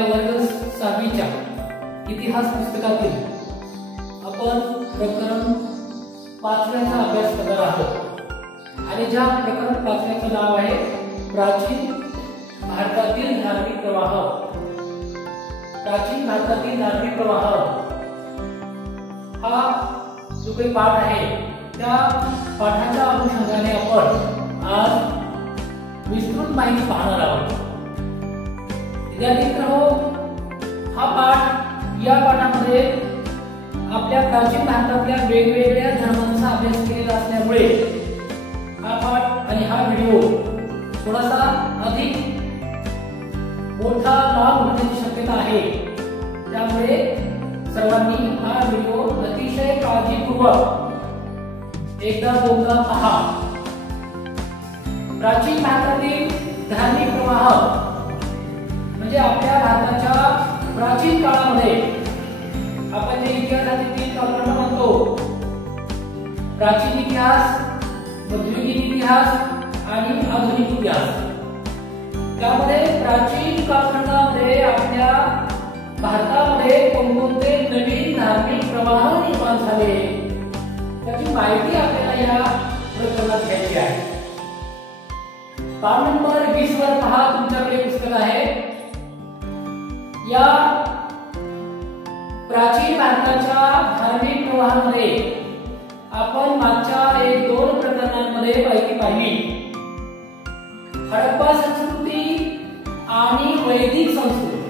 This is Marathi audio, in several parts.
आपल्या वर्ग 6वीच्या इतिहास पुस्तकातील आपण प्रकरण 5व्याचा अभ्यास करणार आहोत आणि ज्या प्रकरण 5व्याचं नाव आहे प्राचीन भारतातील धार्मिक प्रवाह। प्राचीन भारतातील धार्मिक प्रवाह हा जो काही पाठ आहे त्या पाठाच्या अनुषंगाने आपण आज विस्तृत माहिती पाहणार आहोत। विद्यार्थी मित्रांनो, हा पाठ या पाठामध्ये आपल्या प्राचीन भारतातल्या वेगवेगळ्या धर्मांचा अभ्यास केलेला असल्यामुळे हा पाठ आणि हा व्हिडिओ थोडासा अधिक मोठा लाभ होण्याची शक्यता आहे। त्यामुळे सर्वांनी हा व्हिडिओ अतिशय काळजीपूर्वक एकदा दोनदा पहा। प्राचीन भारतातील धार्मिक प्रवाह म्हणजे आपल्या भारताच्या प्राचीन काळामध्ये आपण जे इतिहासाचे 3 कालखंड म्हणतो, प्राचीन इतिहास, मध्ययुगीन इतिहास आणि आधुनिक इतिहास। त्यामध्ये प्राचीन कालखंडामध्ये आपल्या भारतामध्ये कोणकोणते नवीन धार्मिक प्रवाह निर्माण झाले त्याची माहिती आपल्याला या प्रकरणात घ्यायची आहे। पान नंबर 20 वर पहा, तुमच्याकडे पुस्तक आहे। या प्राचीन भारताच्या धार्मिक प्रवाहामध्ये आपण मागच्या 1-2 प्रकरणांमध्ये माहिती पाहिली। हडप्पा संस्कृती आणि वैदिक संस्कृती।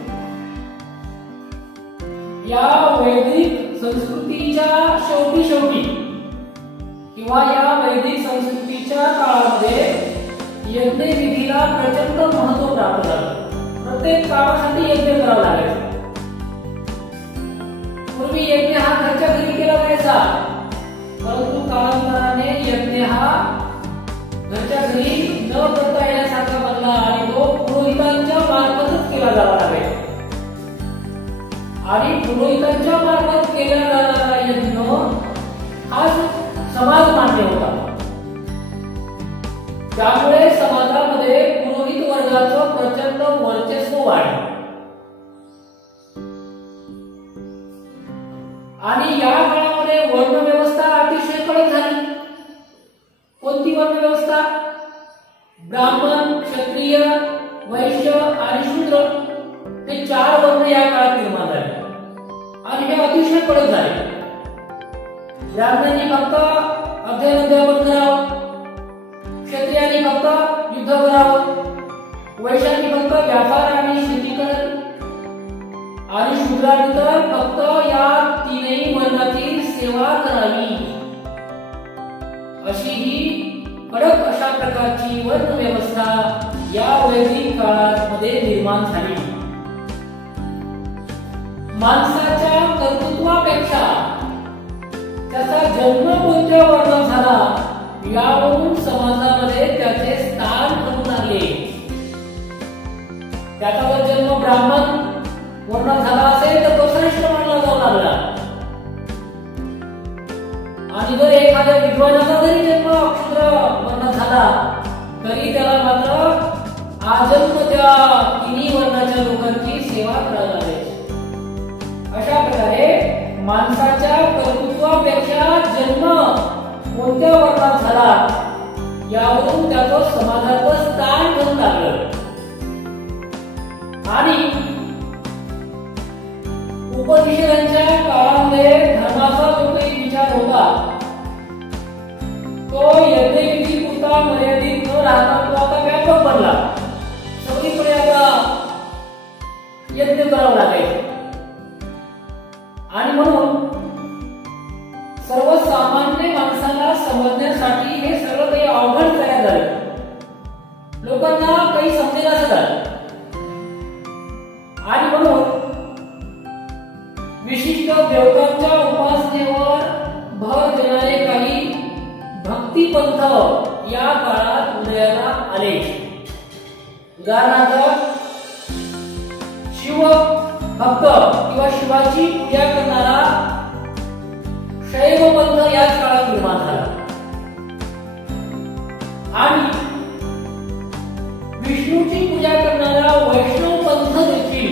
या वैदिक संस्कृतीच्या शेवटी किंवा या वैदिक संस्कृतीच्या काळामध्ये यज्ञ विधीला प्रचंड महत्त्व प्राप्त झालं। प्रत्येक कामासाठी यज्ञ करावा लागायचा। पूर्वी यज्ञ हा घरच्या घरी केला जायचा, परंतु कालांतराने यज्ञ हा घरच्या घरी न करता येण्यासारखा बनला आणि तो पुरोहितांच्या मार्फतच केला जावा लागायचा। आणि पुरोहितांच्या मार्फत केला जाणारा यज्ञ हा समाज मान्य होता। त्यामुळे समाजामध्ये पुरोहित वर्गाचं प्रचंड वर्चस्व वाढलं आणि या काळामध्ये वर्ण व्यवस्था अतिशय कडक झाली। कोणती वर्ण व्यवस्था? ब्राह्मण, क्षत्रिय, वैश्य आणि शूद्र हे 4 वर्ण या काळात निर्माण झाले आणि हे अतिशय कडक झाले। ब्राह्मणांनी फक्त अध्ययन करावं, क्षत्रियांनी फक्त युद्ध करावं, वैश्यांनी फक्त व्यापार आणि शेती करावी आणि शूद्रांनी तर फक्त या 3 वर्णाची सेवा करावी। अशी ही कडक अशा प्रकारची वर्ण व्यवस्था या वैदिक काळामध्ये निर्माण झाली। माणसाच्या कर्तृत्वापेक्षा त्याचा जन्म कोणत्या वर्णात झाला यावरून समाजामध्ये त्याचे स्थान ठरू लागले। त्याचा जर जन्म ब्राह्मण वर्णात झाला असेल तर तो श्रेष्ठ मानला जाऊ लागला आणि जर एखाद्या विद्वानाचा जरी जन्म अक्षुद्र वर्णात झाला तरी त्याला मात्र आजन्म त्या 3 वर्णाच्या लोकांची सेवा करायला लागायची। अशा प्रकारे माणसाच्या कर्तृत्वापेक्षा जन्म कोणत्या वर्णात झाला यावरून त्याचं समाजाचं स्थान ठरू लागलं आणि उपनिषदांच्या काळामध्ये धर्माचा जो काही विचार होता तो यज्ञविधी पुरता मर्यादित न राहता तो आता व्यापक बनला। सगळीकडे आता यज्ञ करावं लागायचं आणि म्हणून सर्वसामान्य माणसाला समजण्यासाठी हे सगळं काही अवघड तयार झालं। लोकांना काही समजेल असं झालं आणि म्हणून विशिष्ट देवतांच्या उपासनेवर भर देणारे काही भक्तिपंथ या काळात उदयाला आले। उदाहरणार्थ शिव भक्त किंवा शिवाची पूजा करणारा शैव पंथ याच काळात निर्माण झाला आणि विष्णूची पूजा करणारा वैष्णव पंथ देखील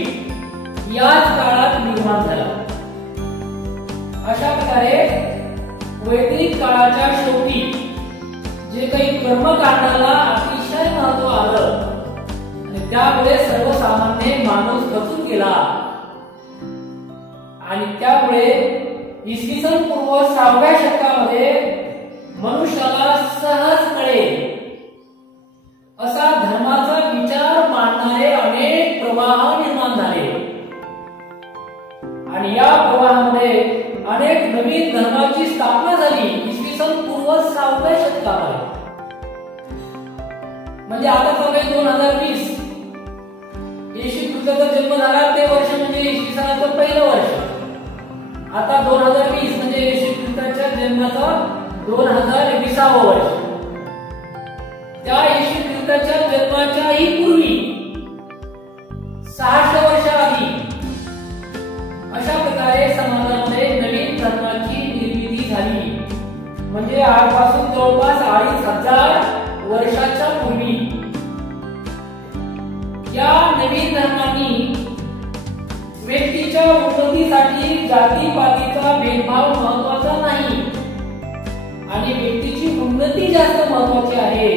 काळाच्या शेवटी जे काही कर्मकांडाला अतिशय महत्व आलं आणि त्यामुळे सर्वसामान्य माणूस खचून गेला आणि त्यामुळे इसवी सन पूर्व 6व्या शतकामध्ये मनुष्याला सहज कळेल असा धर्माचा विचार मांडणारे अनेक प्रवाह निर्माण झाले आणि या प्रवाहामध्ये अनेक नवीन धर्माची स्थापना झाली इसवी सन पूर्व 6व्या शतकामध्ये. म्हणजे आता चालू 2020. येशू ख्रिस्ताचा जन्म झाला ते वर्ष म्हणजे इसवी सनाचं पहिलं वर्ष. आता 2020 म्हणजे येशू ख्रिस्ताच्या जन्माचं 2020वे वर्ष. त्या येशू ख्रिस्ताच्या जन्माच्याही पूर्वी 600 वर्ष आधी अशा प्रकारे समाजामध्ये नवीन धर्माची निर्मिती झाली. म्हणजे आजपासून जवळपास 2500 वर्षाच्या पूर्वी या नवीन धर्मांनी व्यक्तीच्या उन्नतीसाठी जातीपातीचा भेदभाव महत्वाचा नाही आणि व्यक्तीची उन्नती जास्त महत्वाची आहे.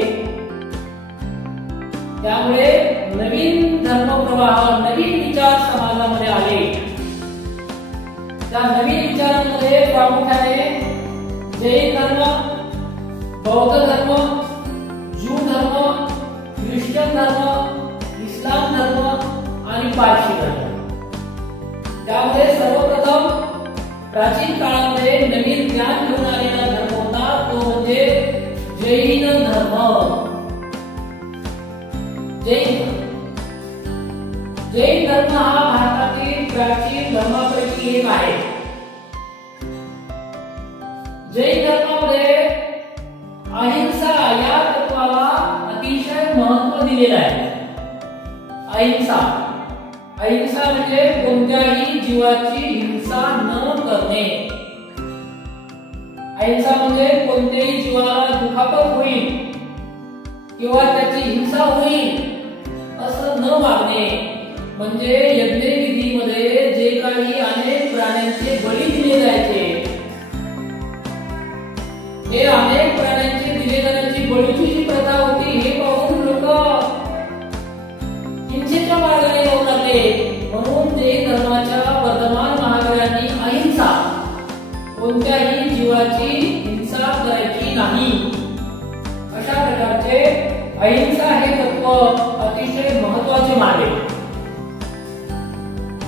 त्यामुळे नवीन धर्मप्रवाह नवीन विचार समाजामध्ये आले. त्या नवीन विचारांमध्ये प्रामुख्याने जैन धर्म, बौद्ध धर्म, ज्यू धर्म, ख्रिश्चन धर्म, इस्लाम धर्म आणि पारशी धर्म. त्यामध्ये सर्वप्रथम प्राचीन काळामध्ये नवीन ज्ञान घेऊन आलेला धर्म होता तो म्हणजे जैन धर्म. जैन धर्म हा भारतातील प्राचीन धर्मापैकी एक आहे. जैन धर्मामध्ये अहिंसा या तत्वाला अतिशय महत्त्व दिलेलं आहे. अहिंसा म्हणजे कोणत्याही जीवाची हिंसा न करणे. अहिंसा म्हणजे कोणत्याही जीवाला दुखापत होईल किंवा त्याची हिंसा होईल असं न वागणे. म्हणजे यज्ञविधीमध्ये जे काही अनेक प्राण्यांचे बळी दिले जायचे हे अनेक प्राण्यांचे दिले जाण्याची बळीची जी प्रथा होती हे पाहून लोक हिंसेच्या मार्गाने येऊ लागले. म्हणून जैन धर्माच्या वर्धमान महावीरांनी अहिंसा कोणत्याही जीवाची हिंसा करायची नाही अशा प्रकारचे अहिंसा हे तत्व अतिशय महत्त्वाचे मानले.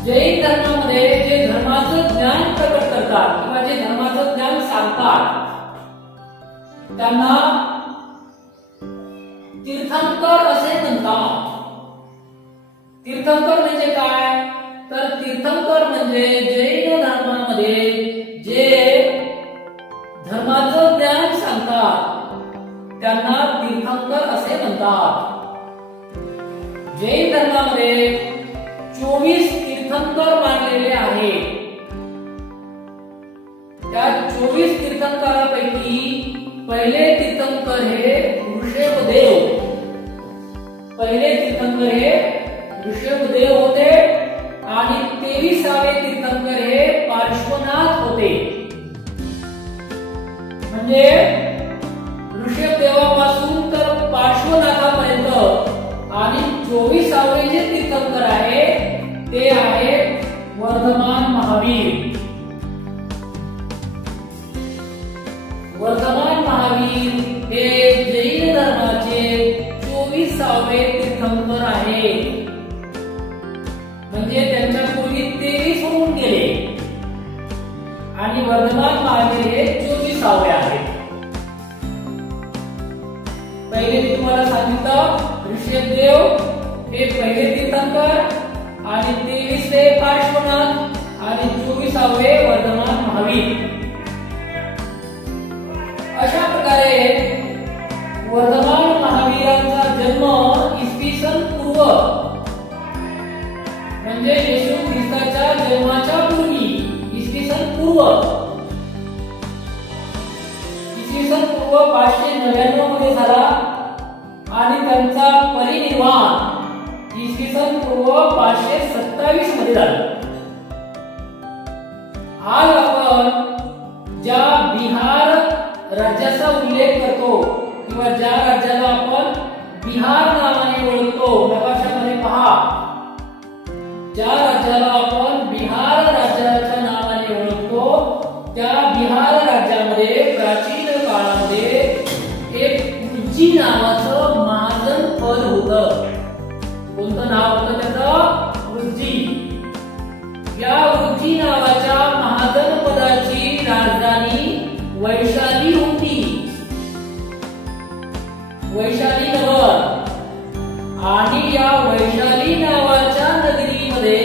जैन धर्मामध्ये जे धर्माचं ज्ञान प्रकट करतात किंवा जे धर्माचं ज्ञान सांगतात त्यांना तीर्थंकर असे म्हणतात. तीर्थंकर म्हणजे काय तर तीर्थंकर म्हणजे जैन धर्मामध्ये जे धर्माचं ज्ञान सांगतात त्यांना तीर्थंकर असे म्हणतात. जैन धर्मामध्ये 24 तीर्थंकर मानलेले आहेत. त्या 24 तीर्थंकरापैकी पहिले तीर्थंकर हे ऋषभदेव. पहिले तीर्थंकर हे ऋषभदेव होते आणि 23वे तीर्थंकर हे पार्श्वनाथ होते. म्हणजे ऋषभदेवापासून तर पार्श्वनाथापर्यंत आणि 24वे जे तीर्थंकर आहे ते आहे वर्धमान महावीर. वर्धमान महावीर हे जैन धर्माचे 24वे तीर्थंकर आहे. म्हणजे त्यांच्या पूर्वी 23 होऊन गेले आणि वर्धमान महावीर हे 24वे आहेत. पहिले मी तुम्हाला सांगितलं ऋषभदेव हे पहिले तीर्थंकर आणि 23वे पार्श्वनाथ आणि 24वे वर्धमान महावीर. अशा प्रकारे वर्धमान महावीरांचा जन्म इसवी सन पूर्व म्हणजे येशू ख्रिस्ताच्या जन्माच्या पूर्वी इसवी सन पूर्व 599 मध्ये झाला आणि त्यांचा परिनिर्वाण इसवी सन पूर्व 527 मध्ये झाला. आज आपण ज्या बिहार राज्याचा उल्लेख करतो किंवा ज्या राज्याला आपण बिहार नावाने ओळखतो, नकाशामध्ये पहा, ज्या राज्याला आपण बिहार राज्याच्या नावाने ओळखतो त्या बिहार राज्यामध्ये प्राचीन काळामध्ये एक उज्जी नावाचं महाजन पद होतं. कोणतं नाव होतं त्याचं? उज्जी. या उज्जी नावाच्या महाजन पदाची राजधानी वैशाली होती, वैशाली नगर. आणि या वैशाली नावाच्या नगरीमध्ये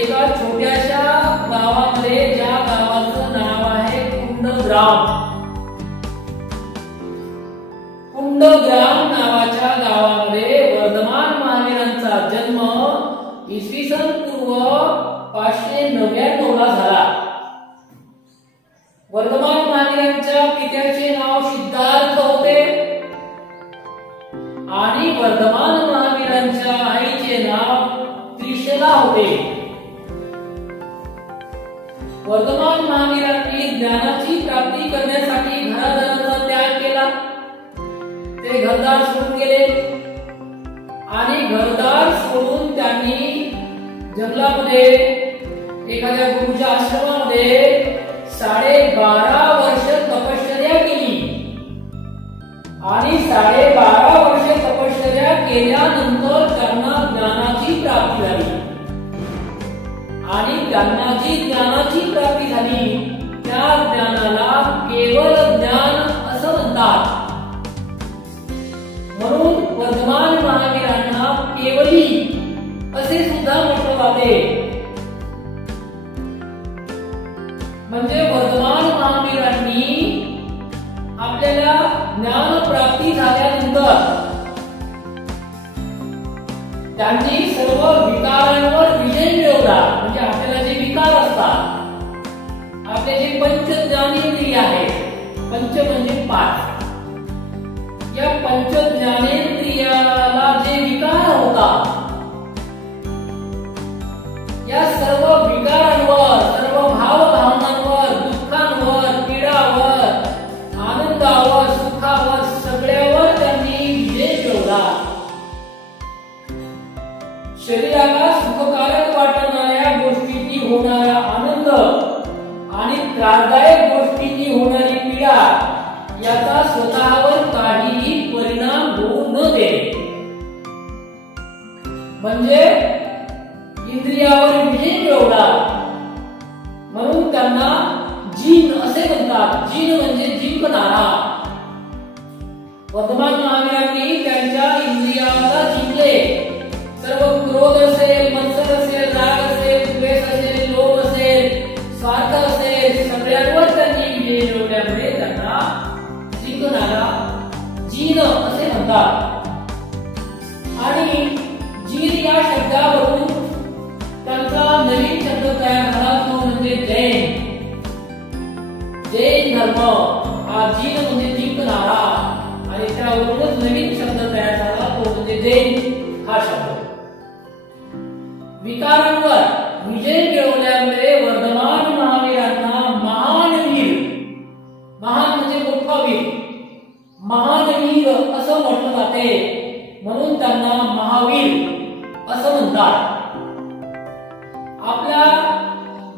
एका छोट्याशा गावामध्ये, ज्या गावाचं नाव आहे कुंडग्राम, कुंडग्राम नावाच्या गावामध्ये वर्धमान महावीरांचा जन्म इसवी सन पूर्व 599 ला झाला. वर्धमान महावीरांच्या पित्याचे नाव सिद्धार्थ होते आणि वर्धमान महावीरांच्या आईचे नाव त्रिशला होते. वर्धमान महावीरांनी ज्ञानाची प्राप्ती करण्यासाठी घरादाराचा त्याग केला. ते घरदार सोडून गेले आणि घरदार सोडून त्यांनी जंगलामध्ये एखाद्या गुरुच्या आश्रमामध्ये 12.5 वर्ष तपश्चर्या केली. आणि 12.5 वर्ष तपश्चर्या केल्यानंतर त्यांना ज्ञानाची प्राप्ती झाली. आणि त्यांना जी ज्ञानाची प्राप्ती झाली त्या ज्ञानाला केवळ ज्ञान असं म्हणतात. म्हणून वर्धमान महावीरांना केवली असे सुद्धा म्हटलं जाते. म्हणजे वर्धमान महावीरांनी आपल्याला ज्ञान प्राप्ती झाल्यानंतर त्यांनी सर्व विकारांवर विजय मिळवला. म्हणजे आपल्याला जे विकार असतात, आपले जे पंच ज्ञानेंद्रिय आहे, पंच म्हणजे 5, या पंच ज्ञानेंद्रियाला जे विकार होता या सर्व विकारांवर, सर्व भाव भावनांवर, दुःखांवर, पीडावर, आनंदावर, सुखावर, सगळ्यावर त्यांनी विजय मिळवला. शरीराला सुखकारक वाटणाऱ्या गोष्टींनी होणारा आनंद आणि त्रासदायक गोष्टींनी होणारी पीडा याचा स्वतःवर काहीही परिणाम होऊ न देणे. म्हणजे इंद्रियावर विजय मिळवला. म्हणून त्यांना जिन असे म्हणतात. जिन म्हणजे जिंकणारा. वर्धमान महावीरांनी त्यांच्या इंद्रियाला जिंकले. सर्व क्रोध असेल, मत्सर असेल, राग असेल, द्वेष असेल, लोभ असेल, स्वार्थ असेल, सगळ्यांवर त्यांनी विजय मिळवल्यामुळे त्यांना जिंकणारा जिन असे म्हणतात. आणि जिन या शब्दावरून त्यांचा नवीन शब्द तयार झाला, तो म्हणजे जैन. जैन धर्म हा जिन म्हणजे जिंकणारा, आणि त्यावरूनच नवीन शब्द तयार झाला, तो म्हणजे जैन हा शब्द. विकारांवर विजय मिळवल्यामुळे वर्धमान महावीरांना महान वीर, महान म्हणजे मोठा वीर, महान वीर असं म्हटलं जाते. म्हणून त्यांना महावीर असं म्हणतात. आपला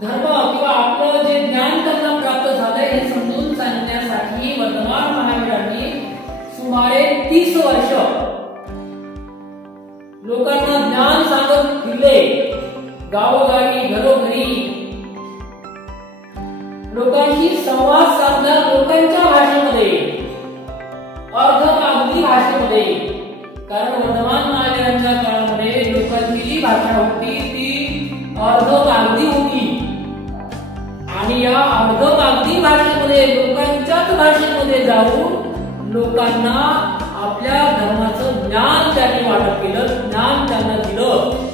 धर्म किंवा आपलं जे ज्ञान त्यांना प्राप्त झालंय हे समजून सांगण्यासाठी वर्धमान महावीरांनी सुमारे 30 वर्ष लोकांना ज्ञान सांगत फिरले. गावोगावी, घरोघरी लोकांशी संवाद साधला, लोकांच्या भाषेमध्ये, अर्धकागदी भाषेमध्ये. कारण वर्धमान महावीरांच्या काळामध्ये लोकांची जी भाषा होती ती अर्धकागदी होती. आणि या अर्धकागदी भाषेमध्ये, लोकांच्याच भाषेमध्ये जाऊन लोकांना आपल्या धर्माचं ज्ञान त्यांनी वाटप केलं, ज्ञान त्यांना दिलं.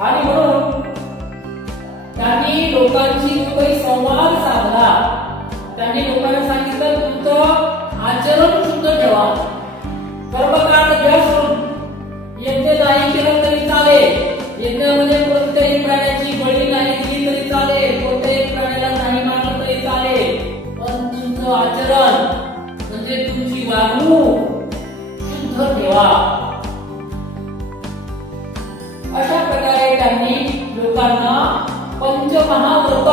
आणि म्हणून त्यांनी लोकांशी जो काही संवाद साधला, त्यांनी लोकांना सांगितलं तुमचं आचरण शुद्ध ठेवा, कर्मकांड घ्या सोडून, यज्ञ नाही केलं तरी चालेल, यज्ञामध्ये कोणत्याही प्राण्याची बळी नाही दिली तरी चालेल, कोणत्याही प्राण्याला नाही मारलं तरी चालेल, पण तुमचं आचरण आचरण म्हणजे तुमची वागणूक शुद्ध ठेवा. अशा प्रकारे त्यांनी लोकांना पंचमहाव्रत,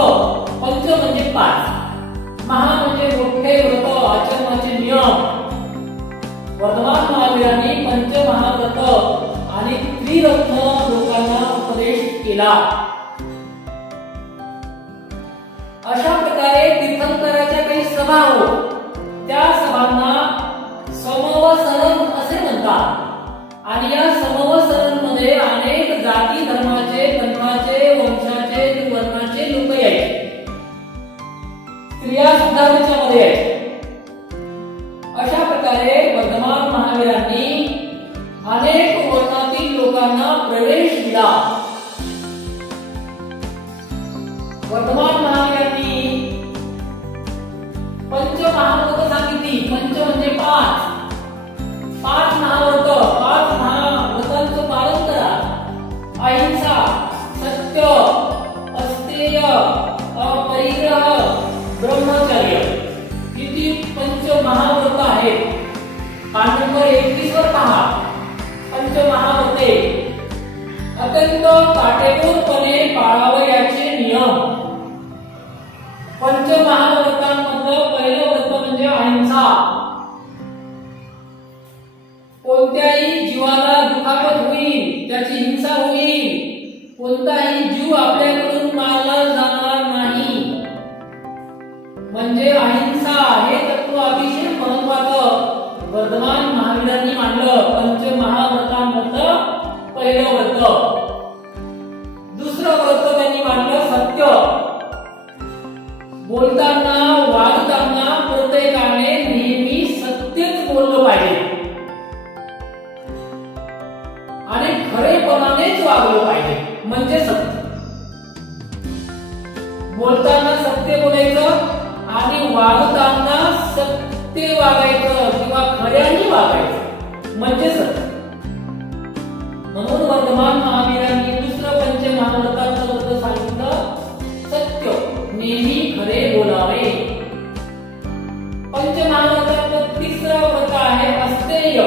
पंच म्हणजे 5, महा म्हणजे मोठे व्रत, आचरणाचे नियम. वर्धमान महावीरांनी पंचमहाव्रत आणि त्रिरत्न लोकांना उपदेश केला. अशा प्रकारे तीर्थंकराच्या काही सभा होत, त्या सभांना समवसरण असे म्हणतात. आणि या समवसरण मध्ये अनेक जाती धर्माचे, पंथाचे, वंशाचे, वर्णाचे लोक यायचे. स्त्रिया सुद्धा त्याच्यामध्ये यायच्या. अशा प्रकारे वर्धमान महावीरांनी अनेक वर्णातील लोकांना प्रवेश दिला. वर्धमान महावीरांनी पंचमहाव्रत सांगितली. पंच म्हणजे 5, 5 महाव्रत, 5 महाव्रतांचं पालन करा. अहिंसा, सत्य, अस्तेय, अपरिग्रह, ब्रह्मचर्य, किती पंचमहाव्रत आहेत. पाठ नंबर 31 वर पहा. पंचमहाव्रते अत्यंत काटेकोरपणे पाळावयाचे नियम. पंचमहाव्रतांमधलं पहिलं व्रत म्हणजे अहिंसा. कोणत्याही जीवाला दुखापत होईल, त्याची हिंसा होईल, कोणताही जीव आपल्याकडून मारला जाणार नाही, म्हणजे अहिंसा. हे तत्व अतिशय महत्त्वाचं वर्धमान महावीरांनी मांडलं. पंचमहाव्रतांमधलं पहिलं व्रत. दुसरं व्रत त्यांनी मांडलं सत्य. बोलताना, वागताना प्रत्येकाने नेहमी सत्यच बोललं पाहिजे आणि खरेपणानेच वागलं पाहिजे, म्हणजे सत्य. बोलताना सत्य बोलायचं आणि वागताना सत्य वागायचं किंवा खऱ्याने वागायचं, म्हणजे सत्य. म्हणून वर्धमान महावीरांनी दुसरं पंचमहाव्रताचं व्रत सांगितलं सत्य, नेहमी खरे बोलावे. पंचमहाव्रताचं तिसरं व्रत आहे अस्तेय.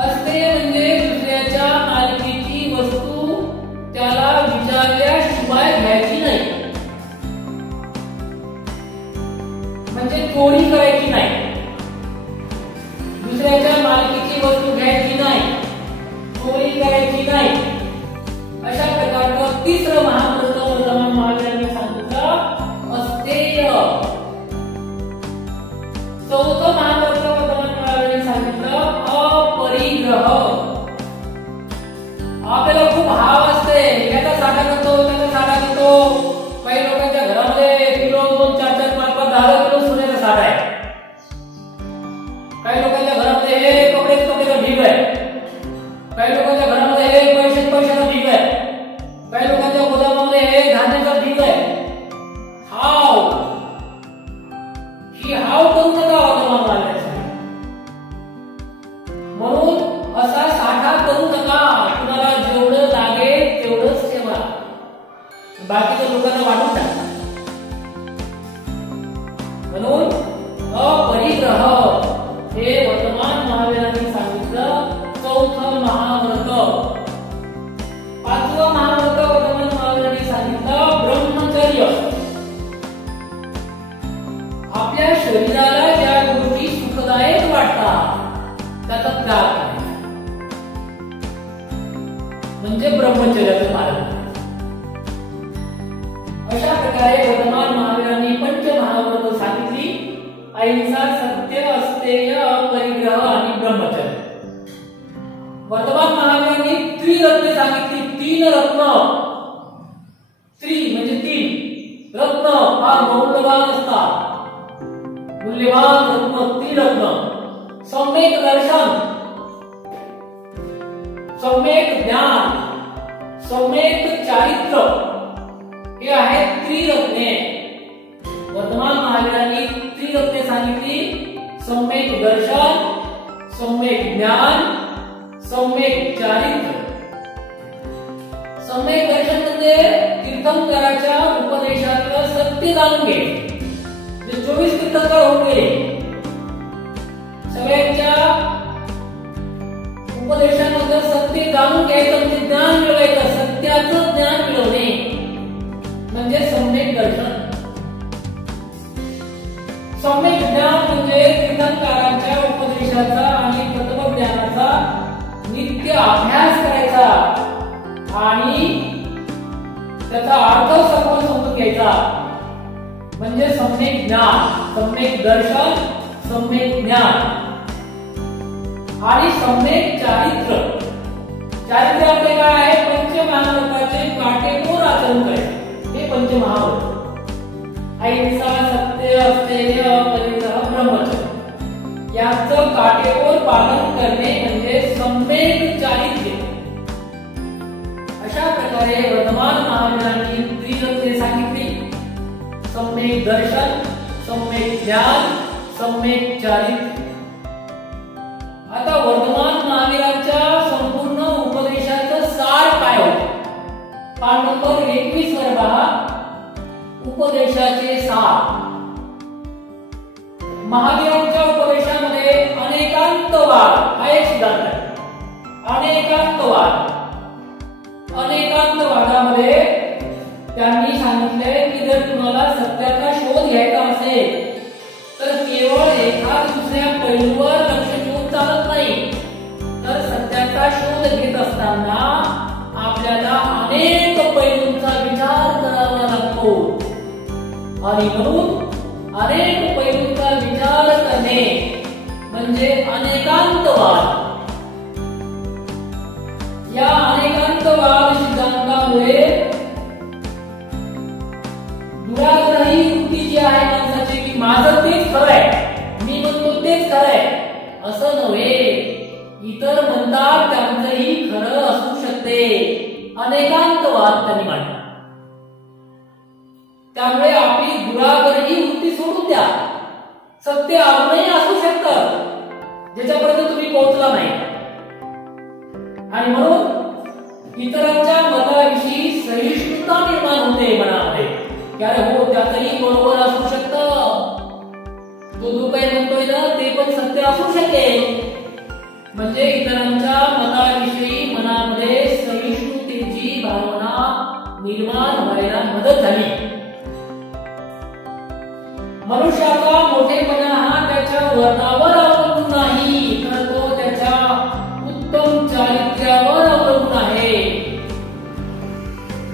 अस्तेय म्हणजे दुसऱ्याच्या मालकीची वस्तू त्याला विचारल्याशिवाय घ्यायची नाही, म्हणजे चोरी करायची नाही, दुसऱ्याच्या मालकीची वस्तू घ्यायची नाही, चोरी करायची नाही. अशा प्रकारचं तिसरं महाव्रत वर्धमान महावीरांनी सांगितलं अस्तेय. चौथं महाव्रत वर्धमान महावीरांनी सांगितलं अपरिग्रह. आपल्याला खूप हाव असते, याचा साठा करतो, त्याचा साठा करतो. काही लोकांच्या घरामध्ये किलो 2, 4, 5, 10 किलो सोन्याचा साठा आहे. काही लोकांच्या घरामध्ये हे कपड्याचा ढीग आहे. काही लोकांच्या घरामध्ये हे पैशाचा ढीग आहे. काही लोकांच्या गोदामामध्ये हे धान्याचा ढीग आहे. हाव, ही हाव करू नका वर्धमान महावीरांनी. म्हणून असा साठा करू नका. तुम्हाला जेवढं लागेल तेवढंच ठेवा, बाकीच्या लोकांना वाटून टाका. म्हणून अपरिग्रह हे वर्धमान महावीरांनी सांगितलं चौथं महाव्रत. पाचवं महाव्रत वर्धमान महावीरांनी सांगितलं ब्रह्मचर्य. आपल्या शरीराला ज्या गोष्टी सुखदायक वाटतात त्याचा त्याग करायचा, म्हणजे ब्रह्मचर्याचं पालन. अशा प्रकारे वर्धमान महावीरांनी पंचमहाव्रत सांगितली. अहिंसा, सत्य, अस्तेय, अपरिग्रह आणि ब्रह्मचर्य. वर्धमान महावीरांनी त्रिरत्ने सांगितली. 3 रत्न. त्रि म्हणजे 3 रत्न फार मौल्यवान असतात. मूल्यवान रत्न, त्रिरत्न. सम्यक दर्शन, सम्यक ज्ञान, सम्यक चारित्र, हे आहेत त्रिरत्ने. वर्धमान महावीरांनी त्रिरत्ने सांगितली. सम्यक दर्शन, सम्यक ज्ञान, सम्यक चारित्र. सम्यक दर्शन म्हणजे तीर्थंकराच्या उपदेशातलं सत्य जाणून घे. जे 24 तीर्थंकर होऊन गेले, सगळ्यांच्या उपदेशामध्ये सत्य जाणून घ्यायचं, म्हणजे ज्ञान मिळवायचं, सत्याचं ज्ञान मिळवणे म्हणजे सम्यक दर्शन. सम्यक ज्ञान म्हणजे तीर्थंकरांच्या उपदेशाचा आणि तत्वज्ञानाचा नित्य अभ्यास करायचा आणि त्याचा अर्थ समजून घ्यायचा म्हणजे सम्यक ज्ञान, सम्यक दर्शन, सम्यक ज्ञान आणि सम्यक चारित्र्य. चारित्र्य आपले काय आहे? पंचमहाभूताचे काटेकोर आचरण करायचे, हे पंचमहाभूत. अहिंसा, सत्य, स्थैर्य, अपरिग्रह, ब्रह्मचर्य याचं काटेकोर पालन करणे म्हणजे सम्यक चारित्र्य. अशा प्रकारे वर्तमान महावीरांनी त्रिरत्ने सांगितली: सम्यक दर्शन, सम्यक ज्ञान, सम्यक चारित्र्य. आता वर्तमान महावीरांच्या संपूर्ण उपदेशाचं सार काय होतं? पान नंबर 21 वर पहा, उपदेशाचे सार. महावीरांच्या उपदेशामध्ये अनेकांतवाद हा एक सिद्धांत आहे. अनेकांतवादामध्ये त्यांनी सांगितले की जर तुम्हाला सत्याचा शोध घ्यायचा असेल तर केवळ एका दुसऱ्या पैलूवर लक्ष देऊन चालत नाही, तर सत्याचा शोध घेत असताना आपल्याला अनेक पैलूंचा विचार करावा लागतो आणि म्हणून अनेक पैलूंचा विचार करणे म्हणजे अनेकांतवाद. या अनेकांतवाद सिद्धांतामुळे दुराग्रही वृत्ती जी आहे माणसाची की माझं तेच खरं आहे, मी म्हणतो तेच खरं आहे असं नव्हे, इतर म्हणतात त्यांचंही खरं असू शकते, अनेकांतवाद त्यांनी मांडला. त्यामुळे आपली दुराग्रही वृत्ती सोडून द्या. सत्य अजूनही असू शकतं ज्याच्यापर्यंत तुम्ही पोहोचला नाही, आणि म्हणून इतरांच्या मताविषयी सहिष्णुता निर्माण होते मनामध्ये की अरे हो त्यातही बरोबर असू शकतं, जो काही म्हणतोय ना ते पण सत्य असू शकेल. म्हणजे इतरांच्या मताविषयी मनामध्ये सहिष्णुतेची भावना निर्माण व्हायला मदत झाली. मनुष्याचा मोठेपणा हा त्याच्या वर्णावर अवलंबून नाही, तर तो त्याच्या उत्तम चारित्र्यावर अवलंबून आहे.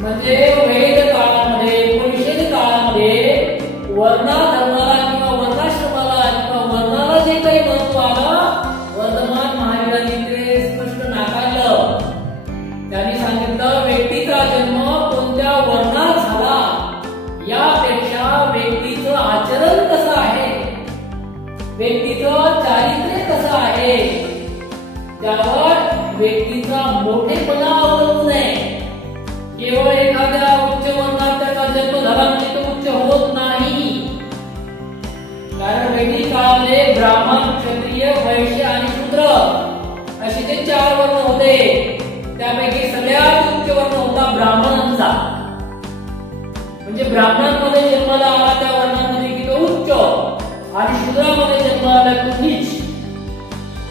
म्हणजे वेद काळामध्ये, उपनिषद काळामध्ये वर्णा धर्माला किंवा वर्णाश्रमाला किंवा वर्णाला जे काही महत्व आलं, वर्तमान महावीरांनी ते स्पष्ट नाकारलं. त्यांनी सांगितलं व्यक्तीचा जन्म कोणत्या वर्णात झाला यापेक्षा व्यक्तीचं आचरण कसं आहे, व्यक्तीचं चारित्र्य कसं आहे त्यावर व्यक्तीचा मोठेपणा अवलंबून आहे. केवळ एखाद्या उच्च वर्णात त्याचा जन्म झाला म्हणजे तो उच्च होत नाही. कारण वैदिक काळामध्ये ब्राह्मण, क्षत्रिय, वैश्य आणि शूद्र असे जे 4 वर्ण होते, त्यापैकी सगळ्यात उच्च वर्ण होता ब्राह्मणांचा. म्हणजे ब्राह्मणांमध्ये जन्माला आला त्या वर्णांमध्ये की तो उच्च आणि शूद्रामध्ये जन्माला आला तो नीच.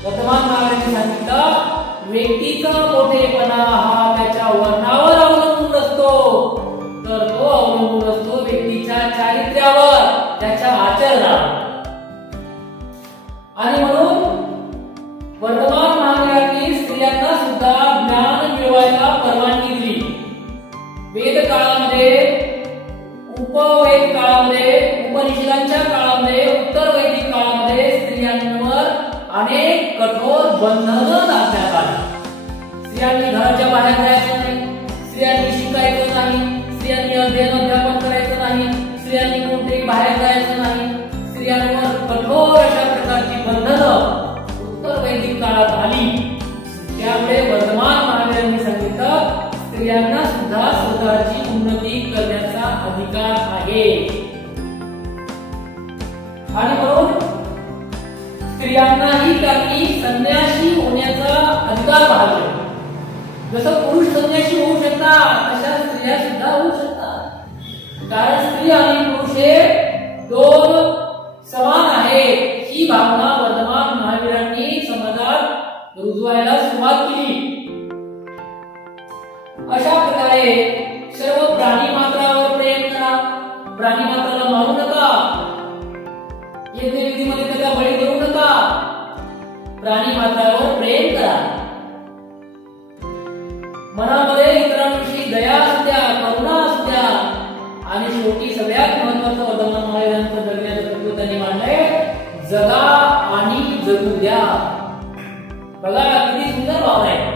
वर्तमान महावीरांनी सांगितलं व्यक्तीचा मोठेपणा हा त्याच्या वर्णावर अवलंबून नसतो, तर तो अवलंबून असतो व्यक्तीच्या चारित्र्यावर, त्याच्या आचरणावर. आणि म्हणून वर्तमान महावीरांनी स्त्रियांना सुद्धा ज्ञान मिळवायला परवानगी दिली. वेद काळामध्ये, उपवेद काळामध्ये, उपनिषदांच्या काळामध्ये, उत्तर वैदिक काळामध्ये स्त्रियांवर अनेक कठोर बंधनं लादण्यात आली. स्त्रियांनी घराच्या बाहेर जायचं नाही, स्त्रियांनी शिकायचं नाही, स्त्रियांनी अध्ययन अध्यापन करायचं नाही, स्त्रियांनी कोणतेही बाहेर जायचं नाही. स्त्रियांवर कठोर अशा प्रकारची बंधनं उत्तर वैदिक काळात आली. त्यामुळे वर्तमान महावीरांनी सांगितलं स्त्रियांना सुद्धा स्वतःची उन्नती करण्याचा अधिकार आहे. आणि म्हणून स्त्रियांनाही त्यांनी संन्यासी होण्याचा अधिकार पाहिजे. जसं पुरुष संन्यासी होऊ शकतात तशा स्त्रिया सुद्धा होऊ शकतात. कारण स्त्री आणि पुरुष हे दोन रुजवायला सुरुवात केली. अशा प्रकारे सर्व प्राणी मात्रावर प्रेम करा. प्राणी मात्राला मारू नका. यज्ञविधीमध्ये त्याचा बळी करू नका. प्राणी मात्रावर प्रेम करा. मनामध्ये इतरांविषयी दया असू द्या, करुणा असू द्या. आणि शेवटी सगळ्यात महत्वाचं वर्धमान महाराजांचं जगण्याचं तत्व त्यांनी मांडलंय, जगा आणि जगू द्या. बघा किती सुंदर भावना आहे.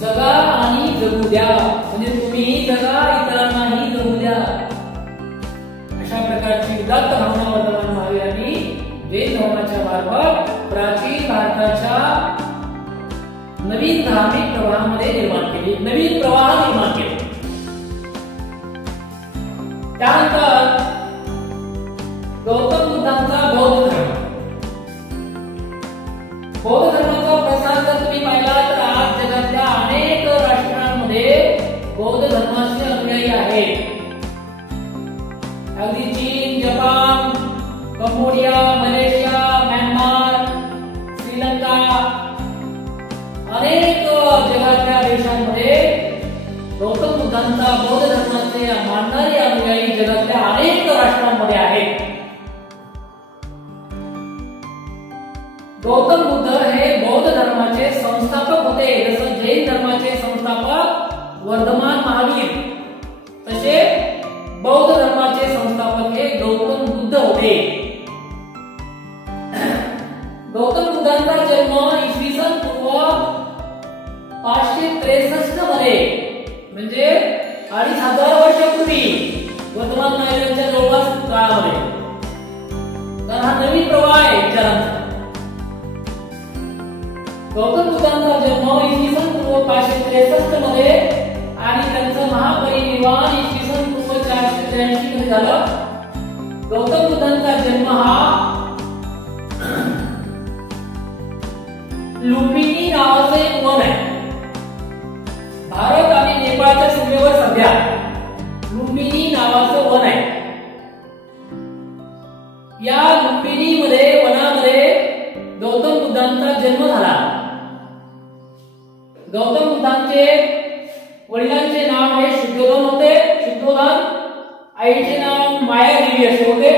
जगा आणि जगू द्या, म्हणजे तुम्ही जगा, इतरांनाही जगू द्या. अशा प्रकारची उदात्त भावना वर्धमान महावीरांनी जैन धर्माच्या मार्फत प्राचीन भारताच्या नवीन धार्मिक प्रवाहामध्ये निर्माण केली, नवीन प्रवाह निर्माण केले. त्यानंतर गौतम बुद्धांचा बौद्ध धर्म. बौद्ध धर्माचा प्रसार जर तुम्ही पाहिला तर आज जगातल्या अनेक राष्ट्रांमध्ये बौद्ध धर्माचे अनुयायी आहेत. अगदी चीन, Japan, Cambodia, Malaysia, Myanmar, Sri Lanka, अनेक जगातल्या देशांमध्ये गौतम बुद्धांचा बौद्ध धर्माचे मानणारे अनुयायी जगातल्या अनेक राष्ट्रांमध्ये आहेत. गौतम बुद्ध हे बौद्ध धर्माचे संस्थापक होते. जसं जैन धर्माचे संस्थापक वर्धमान महावीर, तसे बौद्ध धर्माचे संस्थापक हे गौतम बुद्ध होते. गौतम बुद्धांचा जन्म इसवी सन पूर्व 563 मध्ये, म्हणजे 2500 वर्षापूर्वी वर्धमान महावीरांच्या जवळपास काळामध्ये. तर हा नवीन प्रवाह आहे विचारांचा. गौतम बुद्धांचा जन्म इसवी सन पूर्व 563 मध्ये आणि त्यांचं महापरिनिर्वाण इसवी सन पूर्व 483 मध्ये झालं. गौतम बुद्धांचा जन्म हा लुंबिनी नावाचं एक वन आहे. भारत आणि नेपाळच्या सीमेवर सध्या लुंबिनी नावाचं वन आहे. या लुंबिनी मध्ये, वनामध्ये गौतम बुद्धांचा जन्म झाला. गौतम बुद्धांचे वडिलांचे नाव हे शुद्धोधन होते. शुद्धोधन. आईचे नाव माया देवी असे होते.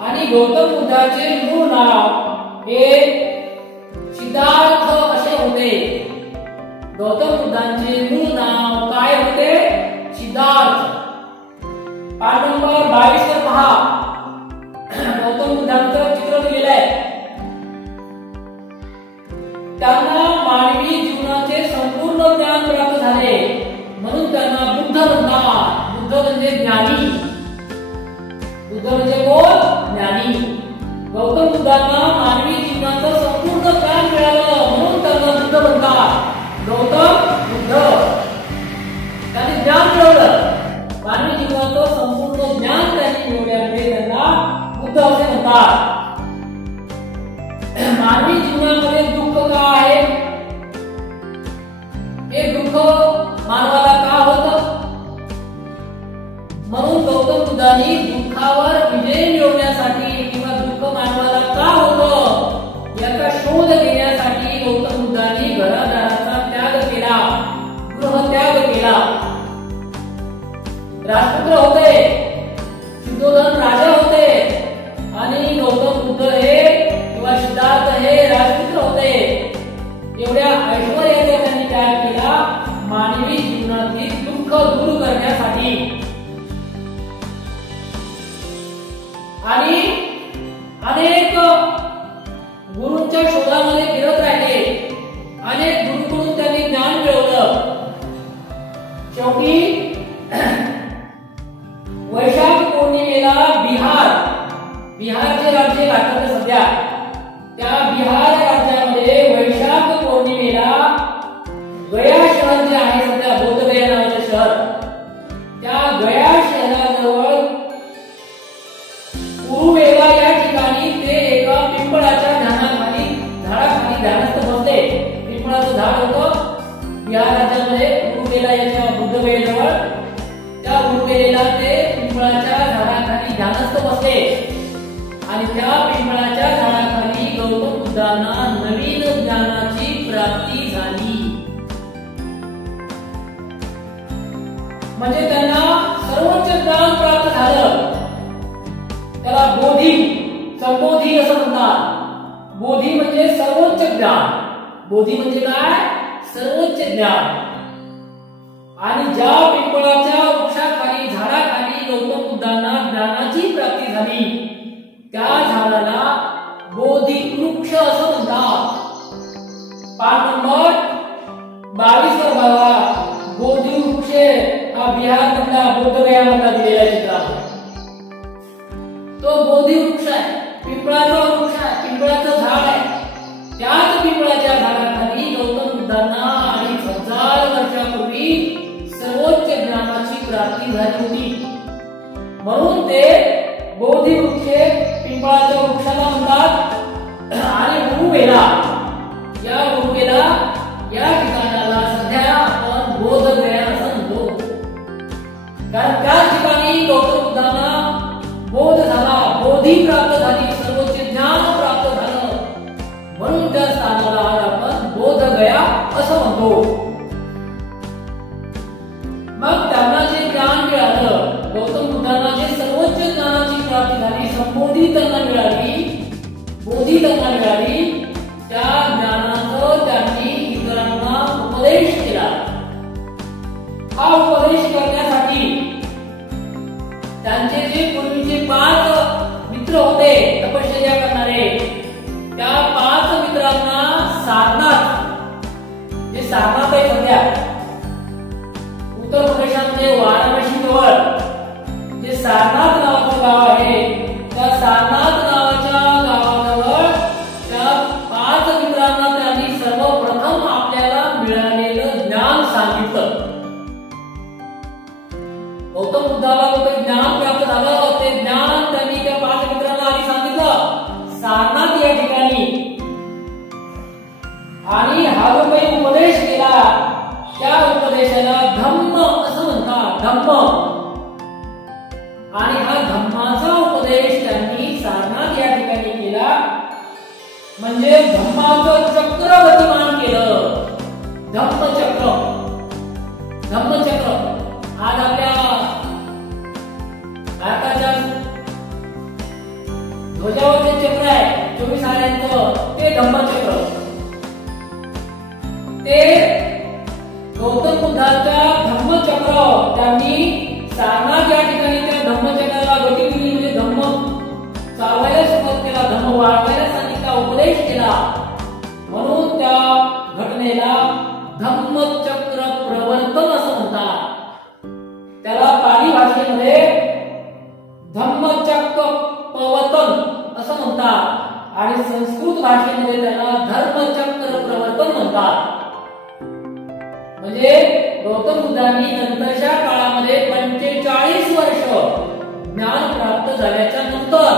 आणि गौतम बुद्धाचे मूळ नाव हे सिद्धार्थ असे होते. गौतम बुद्धांचे मूळ नाव काय होते? सिद्धार्थ. पाठ नंबर 22 वर पहा, गौतम बुद्धांचं चित्र दिलेलं आहे. त्यांना मानवी जीवनाचे संपूर्ण ज्ञान प्राप्त झाले म्हणून त्यांना बुद्ध म्हणतात. बुद्ध म्हणजे ज्ञानी. बुद्ध म्हणजे कोण? ज्ञानी. गौतम बुद्धांना मानवी जीवनाचं संपूर्ण ज्ञान मिळालं म्हणून त्यांना बुद्ध म्हणतात. गौतम बुद्ध त्यांनी ज्ञान मिळवलं. मानवी जीवनाचं संपूर्ण ज्ञान त्यांनी मिळवल्यामुळे त्यांना बुद्ध असे म्हणतात. मानवी जीवनामध्ये दुःख का आहे? हे दुःख मानवाला का होतं? म्हणून गौतम बुद्धांनी दुःखावर विजय मिळवण्यासाठी किंवा दुःख मानवाला का होतं याचा शोध घेण्यासाठी गौतम बुद्धांनी घरादाराचा त्याग केला, गृहत्याग केला. राजपुत्र होते, शुद्धोधन राजा होते आणि गौतम बुद्ध हे किंवा सिद्धार्थ हे राजपुत्र होते. एवढ्या ऐश्वर्याचा त्यांनी त्याग केला मानवी जीवनातील दुःख दूर करण्यासाठी. आणि अनेक गुरूंच्या शोधामध्ये फिरत राहिले. अनेक गुरूकडून त्यांनी ज्ञान मिळवलं. शेवटी वैशाख पौर्णिमेला बिहारचे राज्य लागतं सध्या, त्या बिहार राज्यामध्ये वैशाख पौर्णिमेला गया शहर जे आहे सध्या, बोधगया नावाचे शहर, त्या गया शहराजवळ उरुवेला या ठिकाणी ते एका पिंपळाच्या झाडाखाली ध्यानस्थ बसले. पिंपळाचं बुद्धगयेजवळ त्या गुरुगयेला ते पिंपळाच्या झाडाखाली ध्यानस्थ बसले आणि त्या पिंपळाच्या झाडाखाली गौतम बुद्धांना नवीन ज्ञानाची प्राप्ती झाली. म्हणजे त्यांना सर्वोच्च ज्ञान प्राप्त झालं. त्याला बोधी संबोधी असं म्हणतात. बोधी म्हणजे सर्वोच्च ज्ञान. बोधी म्हणजे काय? सर्वोच्च ज्ञान. आणि ज्या पिंपळाच्या वृक्षाखाली झाडाखाली गौतम बुद्धांना ज्ञानाची प्राप्ती झाली त्या झाडाला बोधी वृक्ष असं म्हणतात. पाठ नंबर 22 वर बघा. बोधी वृक्ष हा बिहार मधला बोधगया मधला दिलेला चित्र आहे. तो बोधी वृक्ष आहे, पिंपळाचा वृक्ष आहे, पिंपळाचं झाड आहे. त्याच पिंपळाच्या झाडाखाली गौतम बुद्धांना 2500 वर्षापूर्वी सर्वोच्च ज्ञानाची प्राप्ती झाली होती. म्हणून ते बोधी वृक्ष पिंपळाच्या वृक्षाला म्हणतात. आणि उरुवेला, या उरुवेला या ठिकाणाला सध्या आपण बोधगया असं म्हणतो. कारण त्या ठिकाणी गौतम बुद्धांना बोध झाला, बोधी प्राप्त झाली, सर्वोच्च ज्ञान प्राप्त झालं. म्हणून त्या स्थानाला आज आपण बोधगया असं म्हणतो. मग त्यांना जे ज्ञान मिळालं, गौतम बुद्धांना जे सर्वोच्च ज्ञानाची प्राप्ती झाली, संबोधी त्यांना मिळाली, बोधी त्यांना मिळाली, त्या ज्ञानाचं त्यांनी इतरांना उपदेश केला. हा उपदेश करण्यासाठी त्यांचे जे पूर्वीचे 5 मित्र होते तपश्चर्या करणारे, त्या 5 मित्रांना सारनाथ, जे सारनाथ आहे सध्या उत्तर प्रदेशामध्ये वाराणसी जवळ जे सारनाथ नावाचं गाव आहे, त्या सारनाथ नावाच्या गावाजवळ त्या 5 मित्रांना त्यांनी सर्वप्रथम आपल्याला मिळालेलं ज्ञान सांगितलं. गौतम बुद्धाला जो काही ज्ञान प्राप्त झालं ते ज्ञान त्यांनी त्या 5 मित्रांना आधी सांगितलं सारनाथ या ठिकाणी. आणि हा जो काही उपदेश केला त्या उपदेशाला धम्म असं म्हणतात. धम्म. आणि हा धम्माचा उपदेश त्यांनी सारनाथ या ठिकाणी केला. म्हणजे धम्माचं चक्र गतिमान केलं. धम्मचक्र. धम्मचक्र आज आपल्या भारताच्या ध्वजावरचे चक्र आहे 24 आऱ्यांचं, ते धम्मचक्र. ते गौतम बुद्धांच्या धम्मचक्र त्यांनी सारनाथ या ठिकाणी त्या धम्मचक्राला गती दिली. म्हणजे धम्म चालवायला सुरुवात केला, धम्म वाढवायला सांगितला, उपदेश केला. म्हणून त्या घटनेला धम्मचक्र प्रवर्तन असं म्हणतात. त्याला पाली भाषेमध्ये धम्मचक्र प्रवर्तन असं म्हणतात आणि संस्कृत भाषेमध्ये त्याला धर्मचक्र प्रवर्तन म्हणतात. म्हणजे गौतम बुद्धांनी नंतरच्या काळामध्ये 45 वर्ष ज्ञान प्राप्त झाल्याच्या नंतर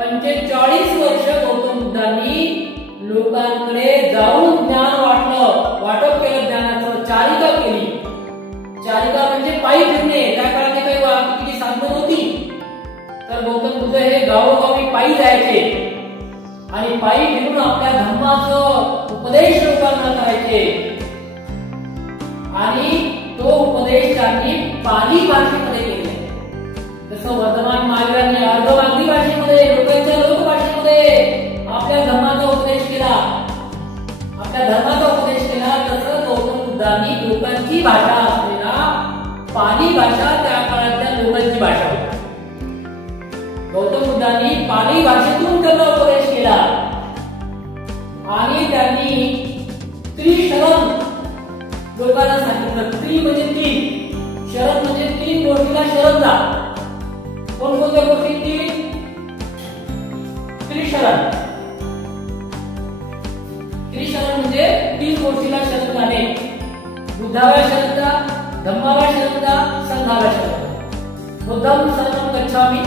45 वर्ष गौतम बुद्धांनी लोकांकडे जाऊन ज्ञान वाटप केलं. ज्ञानाचं चारिका केली. चारिका म्हणजे पायी फिरणे. त्या काळात काही वाहतुकीची साधनं नव्हती, तर गौतम बुद्ध हे गावोगावी पायी जायचे आणि पायी फिरून आपल्या धर्माचं उपदेश लोकांना करायचे. आणि तो उपदेश त्यांनी पाली भाषेमध्ये केला. जसं वर्धमान महावीरांनी अर्धवादी भाषेमध्ये, लोकांच्या लोकभाषेमध्ये आपल्या धर्माचा उपदेश केला, आपल्या धर्माचा उपदेश केला, तसं गौतम बुद्धांनी लोकांची भाषा असलेला पाली भाषा त्या काळातल्या लोकांची भाषा होती. गौतम बुद्धांनी पाली भाषेतून त्यांना उपदेश केला. आणि त्यांनी त्रिशरण लोकांना सांगितलं. त्रि म्हणजे 3, शरण म्हणजे 3 गोष्टीला शरण जा. कोणकोणत्या गोष्टी? 3 त्रिशरण. त्रिशरण म्हणजे 3 गोष्टीला शरण जाणे. बुद्धाला शरण जा, धम्माला शरण जा, संघाला शरण जा. बुद्धं शरणं गच्छामि,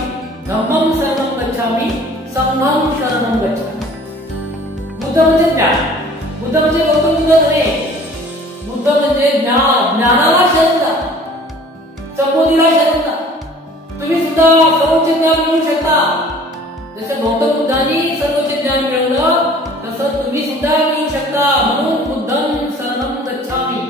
धम्मं शरणं गच्छामि, संघं शरणं गच्छामि. बुद्ध म्हणजे ज्ञान. बुद्ध म्हणजे गौतम बुद्ध नव्हे. बुद्ध म्हणजे ज्ञान, ज्ञानाला शरण जा, संबोधीला शरण जा. तुम्ही सुद्धा सर्वोच्च ज्ञान मिळवू शकता. जसं गौतम बुद्धांनी सर्वोच्च ज्ञान मिळवलं तसं तुम्ही सुद्धा मिळवू शकता. म्हणून बुद्धं शरणं गच्छामि,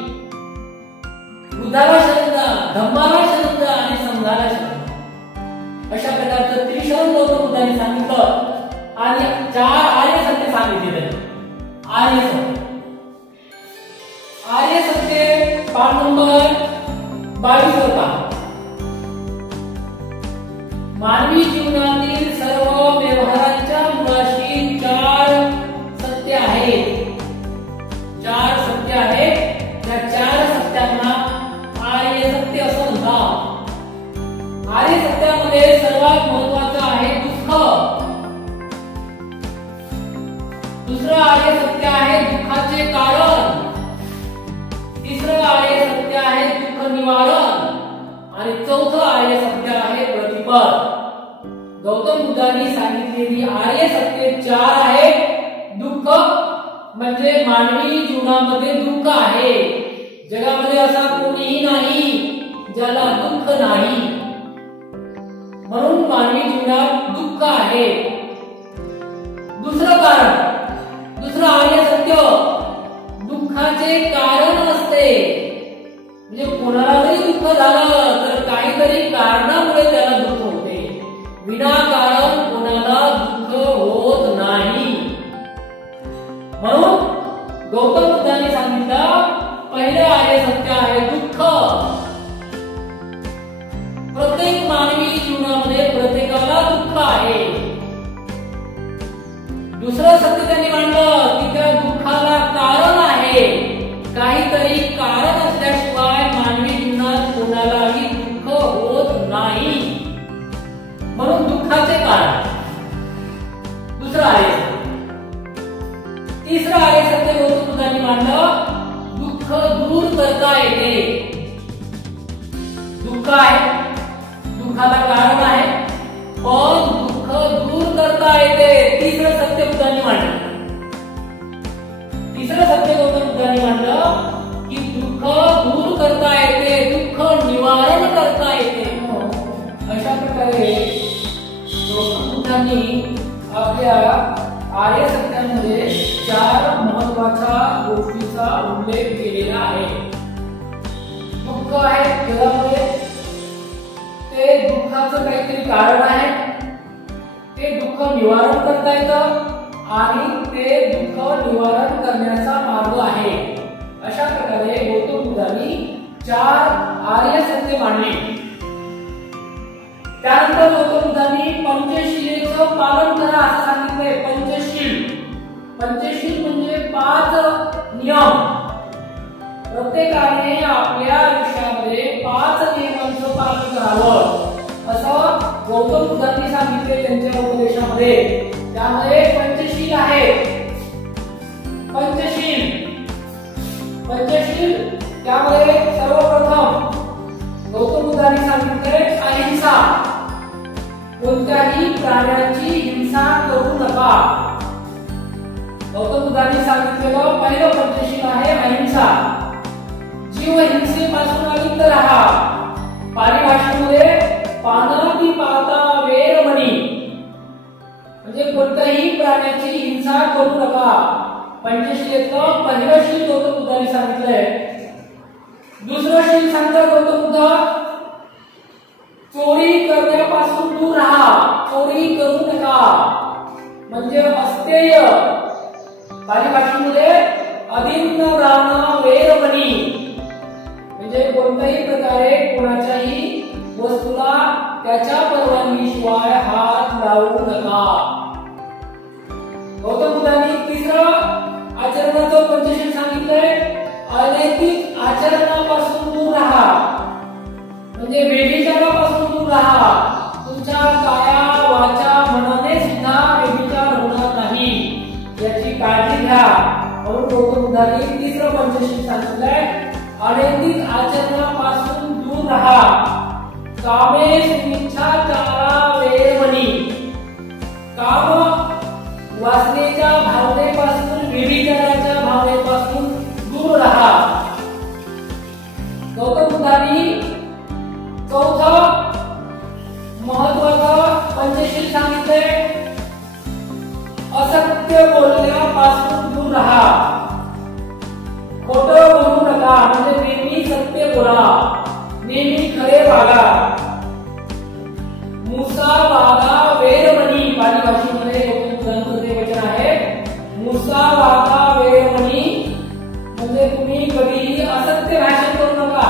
बुद्धाला शरण जा, धम्माला शरण जा आणि संघाला शरण जा. अशा प्रकारचं त्रिशरण गौतम बुद्धांनी सांगितलं. आणि 4 आर्य सत्य सांगितले. आर्य सत्य, आर्य सत्य पाठ नंबर 22 होता. मानवी जीवनातील सर्व व्यवहारांच्या मुळाशी 4 सत्य आहेत. 4 सत्य आहेत. त्या 4 सत्यांना आर्य सत्य असं म्हणतात. आर्य सत्यामध्ये सर्वात महत्त्वाचं आहे दुःख. दुसरं आर्य सत्य आहे दुःखाचे कारण. तिसरं आर्य सत्य आहे दुःख निवारण. आणि चौथं आर्य सत्य आहे प्रतिपद. गौतम बुद्धांनी सांगितलेली आर्य सत्य 4 आहेत. दुःख म्हणजे मानवी जीवनामध्ये दुःख आहे. जगामध्ये असा कोणीही नाही ज्याला दुःख नाही, म्हणून मानवी जीवनात दुःख आहे. दुसरं कारण, दुसरं आर्य सत्य दुःखाचे कारण असते. म्हणजे कोणाला जरी दुःख झालं तर काहीतरी कारणामुळे त्याला दुःख होते. विनाकारण कोणाला दुःख होत नाही. म्हणून गौतम बुद्धांनी सांगितलं पहिलं आर्य सत्य आहे दुःख. प्रत्येक मानवी जीवनामध्ये प्रत्येकाला दुःख आहे. दुसरं सत्य त्यांनी मांडलं की त्या दुःखाला कारण आहे. काहीतरी कारण असल्याशिवाय मानवी जीवनात कोणालाही दुःख होत नाही. म्हणून दुःखाचे कारण दुसरं आहे. तिसरं आहे सत्य गौतम बुद्धांनी मांडलं दुःख दूर करता येते. दुःख आहे, दुःखाला कारण आहे, पण दुःख दूर करता येते. तिसरं सत्य बुद्धांनी मांडलं. तिसरं सत्य गौतम बुद्धांनी मांडलं की दुःख दूर करता येते, दुःख निवारण करता येते. अशा प्रकारे गौतम बुद्धांनी आपल्या आर्य सत्यांमध्ये 4 महत्त्वाच्या गोष्टीचा उल्लेख केलेला आहे. दुःख आहे जगामध्ये, ते दुःखाचं काहीतरी कारण आहे, ते दुःख निवारण करता येतं आणि ते दुःख निवारण करण्याचा मार्ग आहे. अशा प्रकारे गौतम बुद्धांनी 4 आर्य सत्य मांडले. त्यानंतर गौतम बुद्धांनी पंचशीलेचं पालन करा असं सांगितलंय. पंचशील, पंचशील म्हणजे 5 नियम. प्रत्येकाने आपल्या आयुष्यामध्ये 5 नियमांचं पालन करावं असं गौतम बुद्धांनी सांगितले त्यांच्या उपदेशामध्ये. त्यामध्ये पंचशील आहे. पंचशील, पंचशील त्यामध्ये सर्वप्रथम गौतम बुद्धांनी सांगितले अहिंसा. कोणत्याही प्राण्याची हिंसा करू नका. गौतम बुद्धांनी सांगितलेलं पहिलं पंचशील आहे अहिंसा. जीव हिंसेपासून अलिप्त राहा. पाली भाषेमध्ये पानाती पाता वेरमणी म्हणजे कोणत्याही प्राण्याची हिंसा करू नका. पंचशीलेतलं पहिलं शील गौतम बुद्धांनी सांगितलंय. दुसरं शील सांगतात गौतम बुद्ध चोरी करण्यापासून दूर राहा. चोरी करू नका म्हणजे अस्तेय. पाली भाषेमध्ये अदिन्न दान वेरमणी म्हणजे कोणत्याही प्रकारे कोणाच्याही वस्तूला त्याच्या परवानगीशिवाय हात लावू नका. गौतम बुद्धांनी तिसरं आचरणाचं पंचशील सांगितलंय. अनैतिक आचरणापासून दूर राहा म्हणजे व्यभिचारापासून दूर राहा. तुमच्या काया वाचा मनाने सुद्धा व्यभिचार होणार नाही याची काळजी घ्या. म्हणून गौतम बुद्धांनी तिसरं पंचशील सांगितलंय. अनैतिक आचरणापासून दूर राहा. कामेश मिच्छाचारा वेरमणी काम वासनेच्या भावनेपासून व्यभिचाराच्या भावनेपासून दूर राहा. बुद्धांनी चौथा महत्वाचा पंचशील सांगितले, असत्य बोलण्यापासून दूर राहा, खोटं बोलू नका, म्हणजे नेहमी सत्य बोला, नेहमी खरे वागा, मुसा वागा वेरमणी, पाली भाषेमध्ये गौतम वचन आहे, मुसा वागा वेरमणी, म्हणजे तुम्ही कधीही असत्य भाषण करू नका,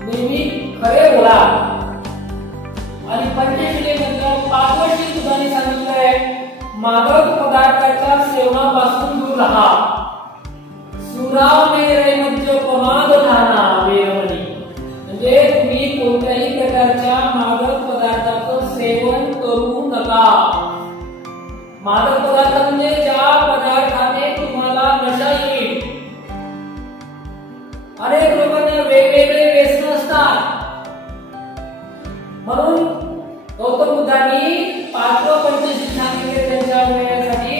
नेहमी खरे बोला. आणि पंचशिलेमधलं पाचवं शील बुद्धांनी सांगितलंय, मादक पदार्थाच्या सेवनापासून दूर राहा, सुरामेरय मद्यपमाद ठाणा वेरमणी, म्हणजे तुम्ही कोणत्याही प्रकारच्या मादक पदार्थाचं सेवन करू नका. मादक पदार्थ म्हणजे ज्या पदार्थाने तुम्हाला नशा येईल. अनेक लोकांना वेगवेगळे व्यसन असतात, म्हणून गौतम बुद्धांनी पाचवं पंचशील सांगितले त्यांच्या अनुयायांसाठी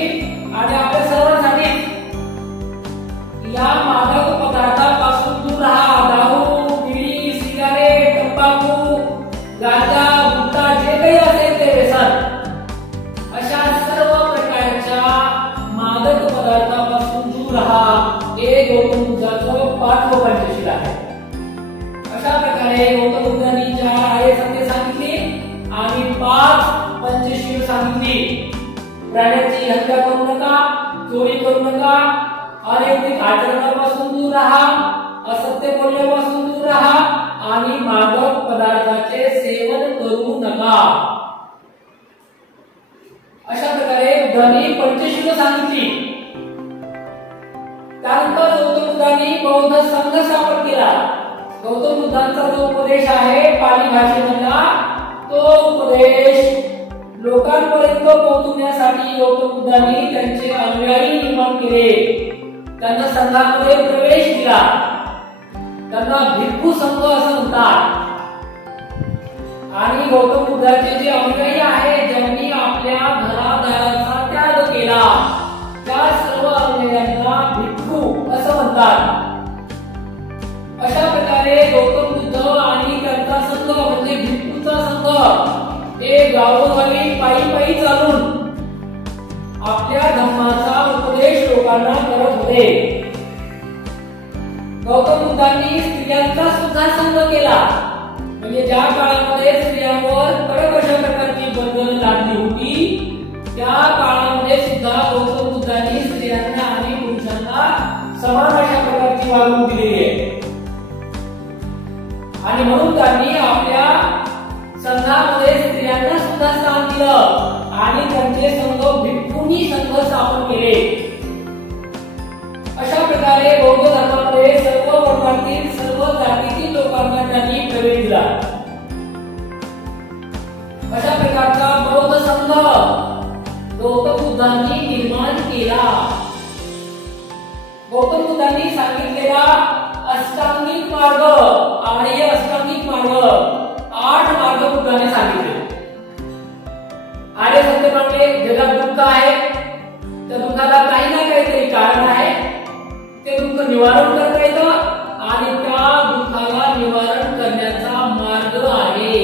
आणि आपल्या सर्वांसाठी. या मादक पदार्थापासून दूर राहा. दारू, बिडी, सिगारेट, तंबाखू, गांजा, गुटखा, जे काही असेल ते व्यसन, अशा सर्व प्रकारच्या मादक पदार्थापासून दूर राहा. हे गौतम बुद्धाचं पाचवं पंचशील आहे. अशा प्रकारे गौतम बुद्धांनी 4 आर्य सत्य सांगितली आणि 5 पंचशील सांगितली. प्राण्याची हत्या करू नका, चोरी करू नका, अनैतिक आचरणापासून दूर राहा, असत्य बोलण्यापासून दूर राहा आणि मादक पदार्थाचे सेवन करू नका. अशा प्रकारे बुद्धांनी पंचशील सांगितली. त्यानंतर गौतम बुद्धांनी बौद्ध संघ स्थापन केला. गौतम बुद्धांचा जो उपदेश आहे पाली भाषेमधला, तो उपदेश लोकांपर्यंत पोहोचवण्यासाठी गौतम बुद्धांनी त्यांचे अनुयायी निर्माण केले. त्यांना संघामध्ये प्रवेश दिला. त्यांना भिक्खू संघ असं म्हणतात. आणि गौतम बुद्धाचे जे अनुयायी आहेत, ज्यांनी आपल्या घरादाराचा त्याग केला, त्या सर्व अनुयायांना भिक्खू असं म्हणतात. अशा प्रकारे गौतम बुद्ध आणि त्यांचा संघ म्हणजे भिक्खूचा संघ हे गावोगावी पायी चालून आपल्या धर्माचा उपदेश लोकांना करत होते. गौतम बुद्धांनी स्त्रियांचा सुद्धा संघ केला. म्हणजे ज्या काळामध्ये स्त्रियांवर कडक अशा प्रकारची बंधनं लादली होती, त्या काळामध्ये सुद्धा गौतम बुद्धांनी स्त्रियांना आणि पुरुषांना समान अशा प्रकारची वागणूक दिलेली आहे. आणि म्हणून त्यांनी आपल्या संघामध्ये स्त्रियांना सुद्धा स्थान दिलं आणि त्यांचे संघ भिक्खूंनी संघ स्थापन केले. अशा प्रकारे बौद्ध धर्मामध्ये सर्व वर्गातील, सर्व जातीतील लोकांना त्यांनी प्रवेश दिला. अशा प्रकारचा बौद्ध संघ गौतम बुद्धांनी निर्माण केला. गौतम बुद्धांनी सांगितलेला अष्टांगिक मार्ग, आर्य अष्टांगिक मार्ग, 8 मार्ग बुद्धाने सांगितले. आर्य सत्य म्हणजे जगात दुःख आहे, त्या दुःखाला काही ना काहीतरी कारण आहे, ते दुःख निवारण करता येतं आणि त्या दुःखाला निवारण करण्याचा मार्ग आहे.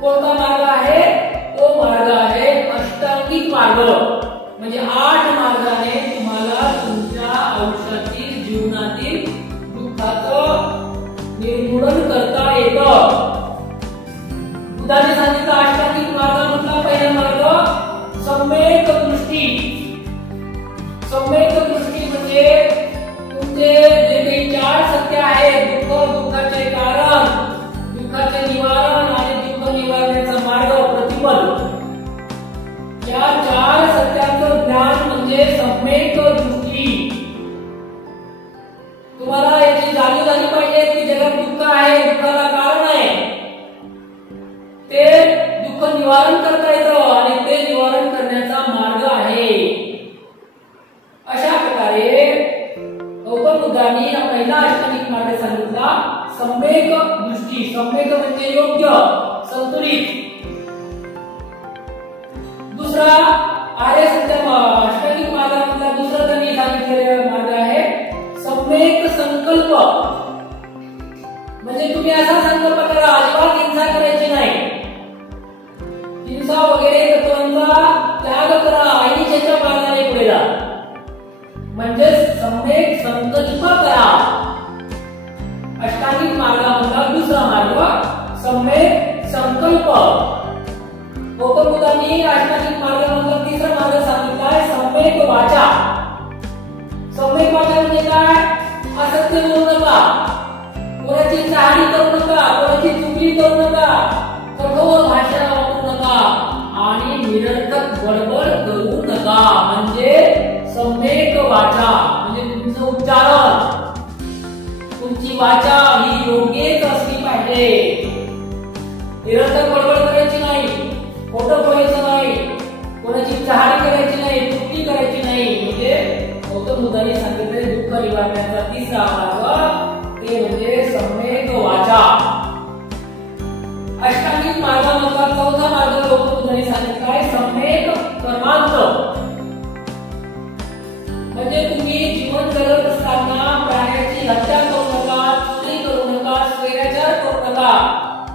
कोणता मार्ग आहे? तो मार्ग आहे अष्टांगिक मार्ग. म्हणजे 8 मार्गाने तुम्हाला तुमच्या आयुष्यातील, जीवनातील दुःखाचं निर्मूलन करता येतं. बुद्धाने सांगितलं अष्टांगिक मार्ग म्हटला पहिला मार्ग सम्यक दृष्टी. सम्यक दृष्टी म्हणजे तुमचे जे काही 4 सत्य आहेत, दुःख, दुःखाचे कारण, दुःखाचे निवारण आणि दुःख निवारण्याचा मार्ग, प्रतिपल, या 4 सत्यांचं ज्ञान म्हणजे सम्यक दृष्टी. तुम्हाला याची जाणीव झाली पाहिजे की जगात दुःख आहे, दुःखाला कारण आहे, ते दुःख निवारण करता येतं आणि ते निवारण करण्याचा मार्ग आहे. अशा प्रकारे गौतम बुद्धांनी पहिला अष्टांगिक मार्ग सांगितला सम्यक दृष्टी. सम्यक म्हणजे योग्य, संतुलित. दुसरा आर्य सत्य अष्टांगिक मार्गामधला दुसरा त्यांनी सांगितलेला मार्ग आहे सम्यक संकल्प. म्हणजे तुम्ही असा संकल्प करा, अजिबात हिंसा करायची नाही, हिंसा वगैरे तत्वांचा त्याग करा, अहिंसेच्या मार्गाने पुढे जा, म्हणजे सम्यक संकल्प करा. अष्टांगिक मार्गामधला दुसरा मार्ग सम्यक संकल्प. गौतम बुद्धांनी अष्टांगिक मार्गामधला तिसरा मार्ग सांगितलाय सम्यक वाचा. सम्यक वाचा म्हणजे काय? असत्य बोलू नका, कोणाची चाहणी करू नका, कोणाची चुगली करू नका, कठोर भाषा वापरू नका आणि निरर्थक बडबड करू नका. म्हणजे सम्यक वाचा म्हणजे तुमचं उच्चारण, तुमची वाचा ही योग्यच असली पाहिजे. निरर्थक बडबड करायची नाही, खोटं बोलायचं नाही, कोणाची चाहणी करायची नाही, चुगली करायची नाही. म्हणजे गौतम बुद्धांनी सांगितले दुःख निवारण्याचा तिसरा मार्ग ते म्हणजे सम्यक वाचा. अष्टांगिक मार्गामधला चौथा मार्ग गौतम बुद्धांनी सांगितला आहे सम्यक कर्मांत. म्हणजे तुम्ही जीवन जगत असताना प्राण्याची हत्या करू नका, चोरी करू नका, स्वैराचार करू नका.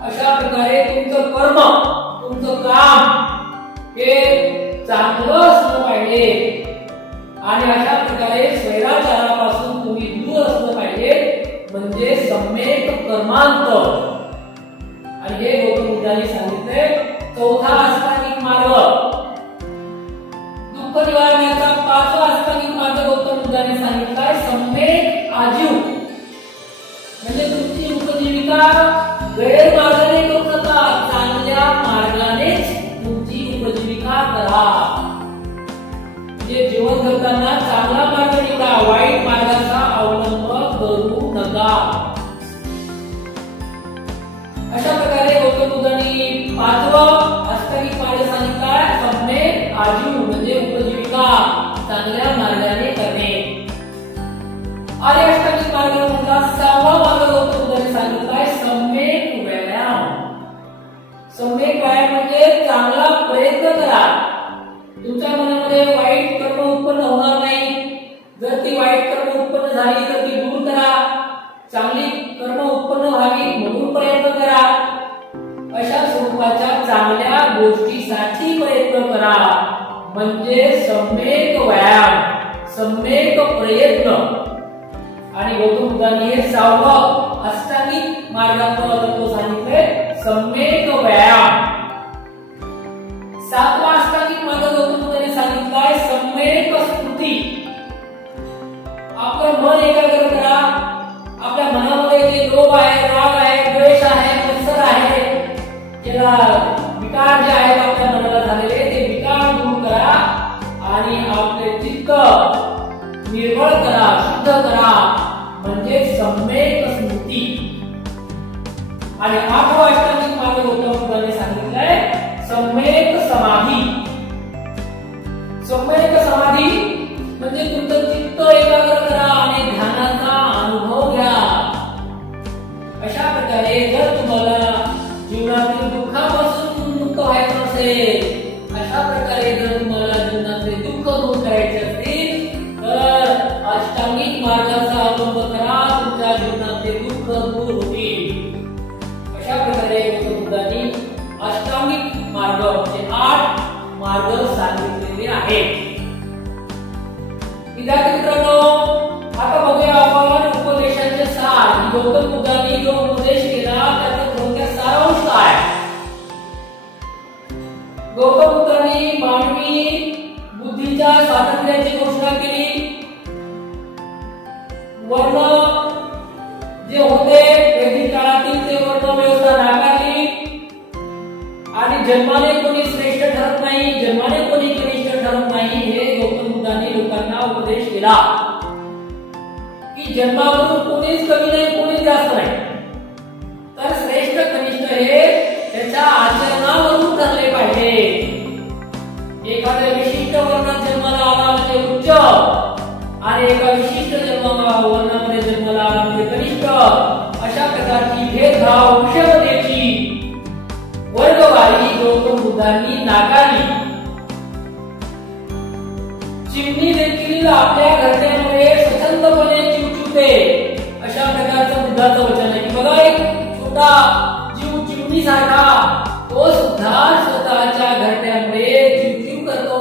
अशा प्रकारे तुमचं कर्म, तुमचं काम हे चांगलं असलं पाहिजे आणि अशा प्रकारे स्वैराचारापासून तुम्ही दूर असलं पाहिजे, म्हणजे सम्यक कर्मांत. आणि हे गौतम बुद्धांनी सांगितले चौथा अष्टांगिक मार्ग. दुःख निवारण्याचा पाचवा अष्टांगिक मार्ग गौतम बुद्धांनी सांगितलाय सम्यक आजीव. म्हणजे तुमची उपजीविका गैरमार्गाने करू नका, चांगल्या मार्गानेच तुमची उपजीविका करा. म्हणजे जीवन जगताना चांगला मार्ग निवडा, वाईट मार्गाचा अवलंब करू नका. अशा प्रकारे गौतम बुद्धांनी पाचवं अष्टांगिक मार्ग सांगितलाय सम्यक आजीव म्हणजे उपजीविका चांगल्या मार्गाने करणे. आणि अष्टांगिक मार्गामधला सहावा मार्ग गौतम बुद्धांनी सांगितलाय सम्यक व्यायाम. सम्यक व्यायाम म्हणजे चांगला प्रयत्न करा. तुमच्या मनामध्ये वाईट कर्म उत्पन्न होणार नाही. जर ती वाईट कर्म उत्पन्न झाली तर ती दूर करा, चांगली कर्म उत्पन्न व्हावी म्हणून प्रयत्न करा. अशा स्वरूपाच्या चांगल्या गोष्टीसाठी प्रयत्न करा, म्हणजे सम्यक व्यायाम, सम्यक प्रयत्न. आणि गौतम बुद्धांनी हे सहावं अष्टांगिक मार्गाचं तत्व सांगितले सम्यक व्यायाम. सातवा अष्टांगिक मार्ग गौतम बुद्धांनी सांगितलाय सम्यक स्मृती. आपलं मन एकाग्र करा. आपल्या मनामध्ये जे लोभ आहे, राग आहे, द्वेष आहे, मत्सर आहे, ज्याला विकार जे आहेत आपल्या मनाला झालेले ते विकार दूर करा आणि आपले चित्त निर्मळ करा, शुद्ध करा, म्हणजे सम्यक स्मृती. आणि आठवा अष्टांगिक मार्ग गौतम बुद्धांनी सांगितलंय सम्यक समाधी. सम्यक समाधी म्हणजे तुमचं चित्त एकाग्र करा आणि ध्यानाचा अनुभव घ्या. अशा प्रकारे जर तुम्हाला जीवनातील दुःखापासून मुक्त व्हायचं असेल, अशा प्रकारे जर तुम्हाला जीवनातले दुःख दूर करायचे असतील तर अष्टांगिक मार्गाचा अवलंब करा, तुमच्या जीवनातले दुःख दूर होतील. अशा प्रकारे गौतम बुद्धांनी अष्टांगिक मार्ग म्हणजे 8 मार्ग सांगितलेले आहेत. विद्यार्थी मित्रांनो, आता बघूया आपण उपदेशाचे सार. गौतम बुद्धांनी जो उपदेश केला त्याचा थोडक्यात सारांश काय? गौतम बुद्धांनी मानवी बुद्धीच्या स्वातंत्र्याची घोषणा केली. वर्ण जे होते वैदिक काळातील ते वर्ण व्यवस्था नाकारली आणि जन्माने कोणी श्रेष्ठ ठरत नाही, जन्माने कोणी कनिष्ठ ठरत नाही, हे गौतम बुद्धांनी लोकांना उपदेश केला की जन्मावरून कोणीच कमी नाही, कोणीच जास्त नाही. तर श्रेष्ठ कनिष्ठ हे त्याच्या आचरणावरून ठरले पाहिजे. एखाद्या विशिष्ट वर्णात जन्माला आला म्हणजे उच्च आणि एका विशिष्ट वर्णामध्ये जन्माला आला म्हणजे कनिष्ठ, अशा प्रकारची भेदभाव विषमतेची वर्गवारी गौतम बुद्धांनी नाकारली. चिमणी देखील आपल्या घरट्यामध्ये स्वतंत्रपणे चिवचिवते, अशा प्रकारचं बुद्धाचं वचन आहे. बघा, एक सुद्धा जीव चिमणीसारखा तो सुद्धा स्वतःच्या घरट्यामुळे चिवचिव करतो.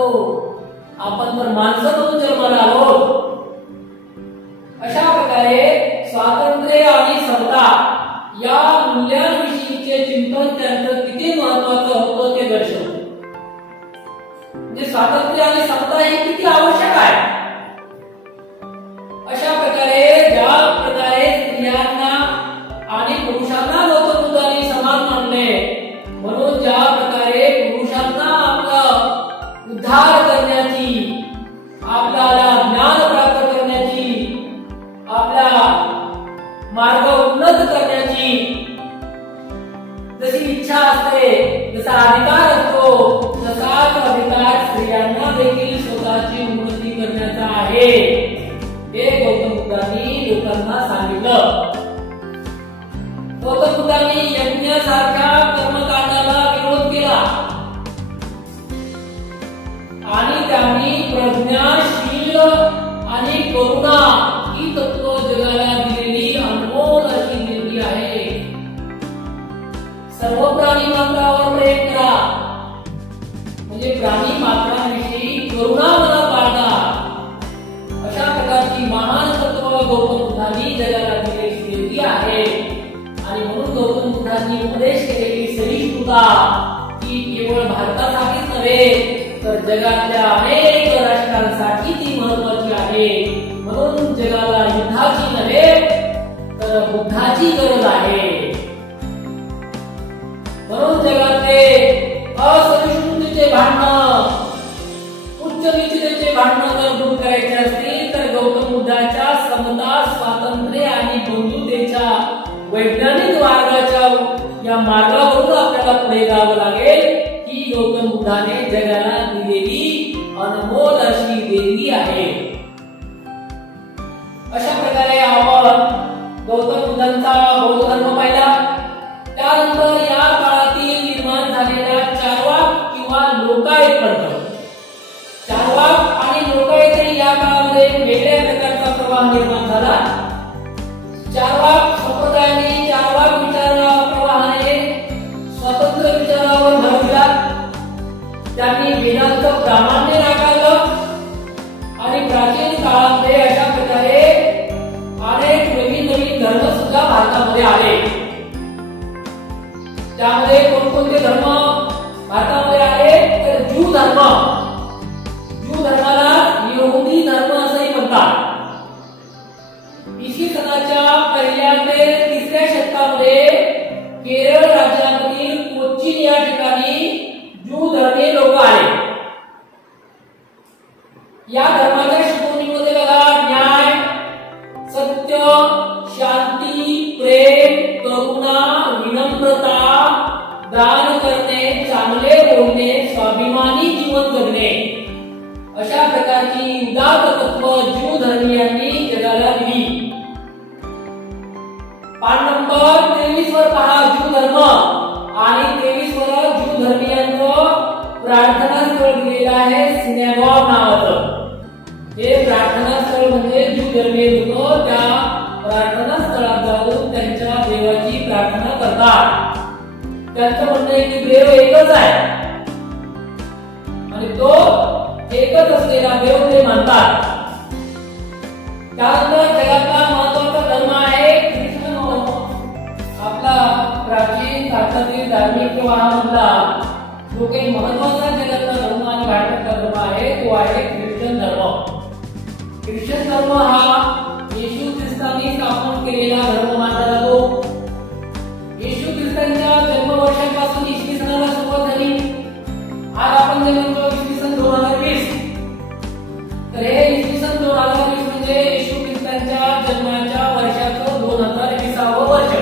आपण तर माणसं म्हणून जन्माला आलो. अशा प्रकारे स्वातंत्र्य आणि समता या मूल्यांविषयीचे चिंतन त्यांचं किती महत्वाचं होतं ते दर्शवतं. म्हणजे स्वातंत्र्य आणि समता हे किती आवश्यक आहे. अशा प्रकारे ज्या प्रकारे स्त्रियांना आणि पुरुषांना गौतम बुद्धांनी समान मानले, म्हणून ज्या प्रकारे पुरुषांना आपला उद्धार करण्याची, आपल्याला ज्ञान प्राप्त करण्याची, आपला मार्ग उन्नत करण्याची जशी इच्छा असते, जसा अधिकार असतो, तसाच अधिकार स्त्रियांना देखील स्वतःची उन्नती करण्याचा आहे हे गौतम बुद्धांनी लोकांना सांगितलं. गौतम बुद्धांनी यज्ञासारख्या कर्मकांडाला विरोध केला आणि त्यांनी प्रज्ञाशील आणि करुणा ही तत्व जगाला दिलेली अनमोल अशी देणगी आहे. सर्व प्राणी मात्रावर प्रेम करा, म्हणजे प्राणी मात्रांविषयी करुणा मनात बाळगा. अशा प्रकारची महान तत्व गौतम बुद्धांनी जगाला दिलेली देणगी आहे. आणि म्हणून गौतम बुद्धांनी उपदेश केलेली सहिष्णुता ही केवळ भारतासाठीच नव्हे तर जगातल्या अनेक राष्ट्रांसाठी ती महत्वाची आहे. म्हणून जगाला युद्धाची नव्हे तर बुद्धाची गरज आहे. म्हणून जगातले असहिष्णुतेचे भांडण, उच्च नीचतेचे भांडण जर दूर करायचे असतील तर गौतम बुद्धाच्या समता, स्वातंत्र्य आणि बंधुतेच्या वैज्ञानिक मार्गाच्या या मार्गावरून आपल्याला पुढे जावं लागेल. ही गौतम बुद्धाने जगाला दिलेली अनमोल अशी देणगी आहे. अशा प्रकारे आपण गौतम बुद्धांचा बौद्ध धर्म पाहिला. त्यानंतर या काळातील निर्माण झालेल्या चार्वाक किंवा लोकायत पंथ, चार्वाक आणि लोकायत या काळामध्ये वेगळ्या प्रकारचा प्रवाह निर्माण झाला. चार्वाक संप्रदायाने, चार्वाक विचार प्रवाहाने स्वतंत्र विचारावर भर दिला. त्यांनी वेदांचं प्रामाण्य नाकारलं आणि प्राचीन काळामध्ये अशा प्रकारे अनेक नवीन नवीन धर्म सुद्धा भारतामध्ये आले. त्यामध्ये कोणकोणते धर्म भारतामध्ये आले तर ज्यू धर्म, ज्यू धर्माला यहुदी धर्म असंही म्हणतात. इसवी सनाच्या पहिल्या ते तिसऱ्या शतकामध्ये केरळ राज्यामधील कोचीन या ठिकाणी ज्यू धर्मीय लोक आले. या धर्माच्या शिकवणीमध्ये बघा न्याय, सत्य, शांती, प्रेम, करुणा, विनम्रता, दान करणे, चांगले बोलणे, स्वाभिमानी जीवन जगणे अशा प्रकारची उदात्त तत्व ज्यू धर्मीयांनी जगाला दिली. पान नंबर 23 वर पहा ज्यू धर्म आणि 23 वर ज्यू धर्मीयांचं प्रार्थना स्थळ दिलेलं आहे सिनेगॉग नावाचं. हे प्रार्थना स्थळ म्हणजे ज्यू धर्मीय लोक त्या प्रार्थना स्थळात जाऊन त्यांच्या देवाची प्रार्थना करतात. त्यांचं म्हणणं आहे की देव एकच आहे आणि तो एकच असलेला देव ते मानतात. त्यानंतर जगातला महत्वाचा धर्म आहे ख्रिश्चन धर्म. आपला प्राचीन भारतातील धार्मिक प्रवाहामधला जो काही महत्वाचा जगातला धर्म आणि भारतातला धर्म आहे तो आहे ख्रिश्चन धर्म. ख्रिश्चन धर्म हा येशू ख्रिस्तांनी स्थापन केलेला धर्म मानला जातो. येशू ख्रिस्तांच्या जन्मवर्षापासून इसवी सनाला सुरुवात झाली. आज आपण जे म्हणतो इसवी सन 2020, तर हे इसवी सन 2020 म्हणजे येशू ख्रिस्तांच्या जन्माच्या वर्षाचं 2020वे वर्ष.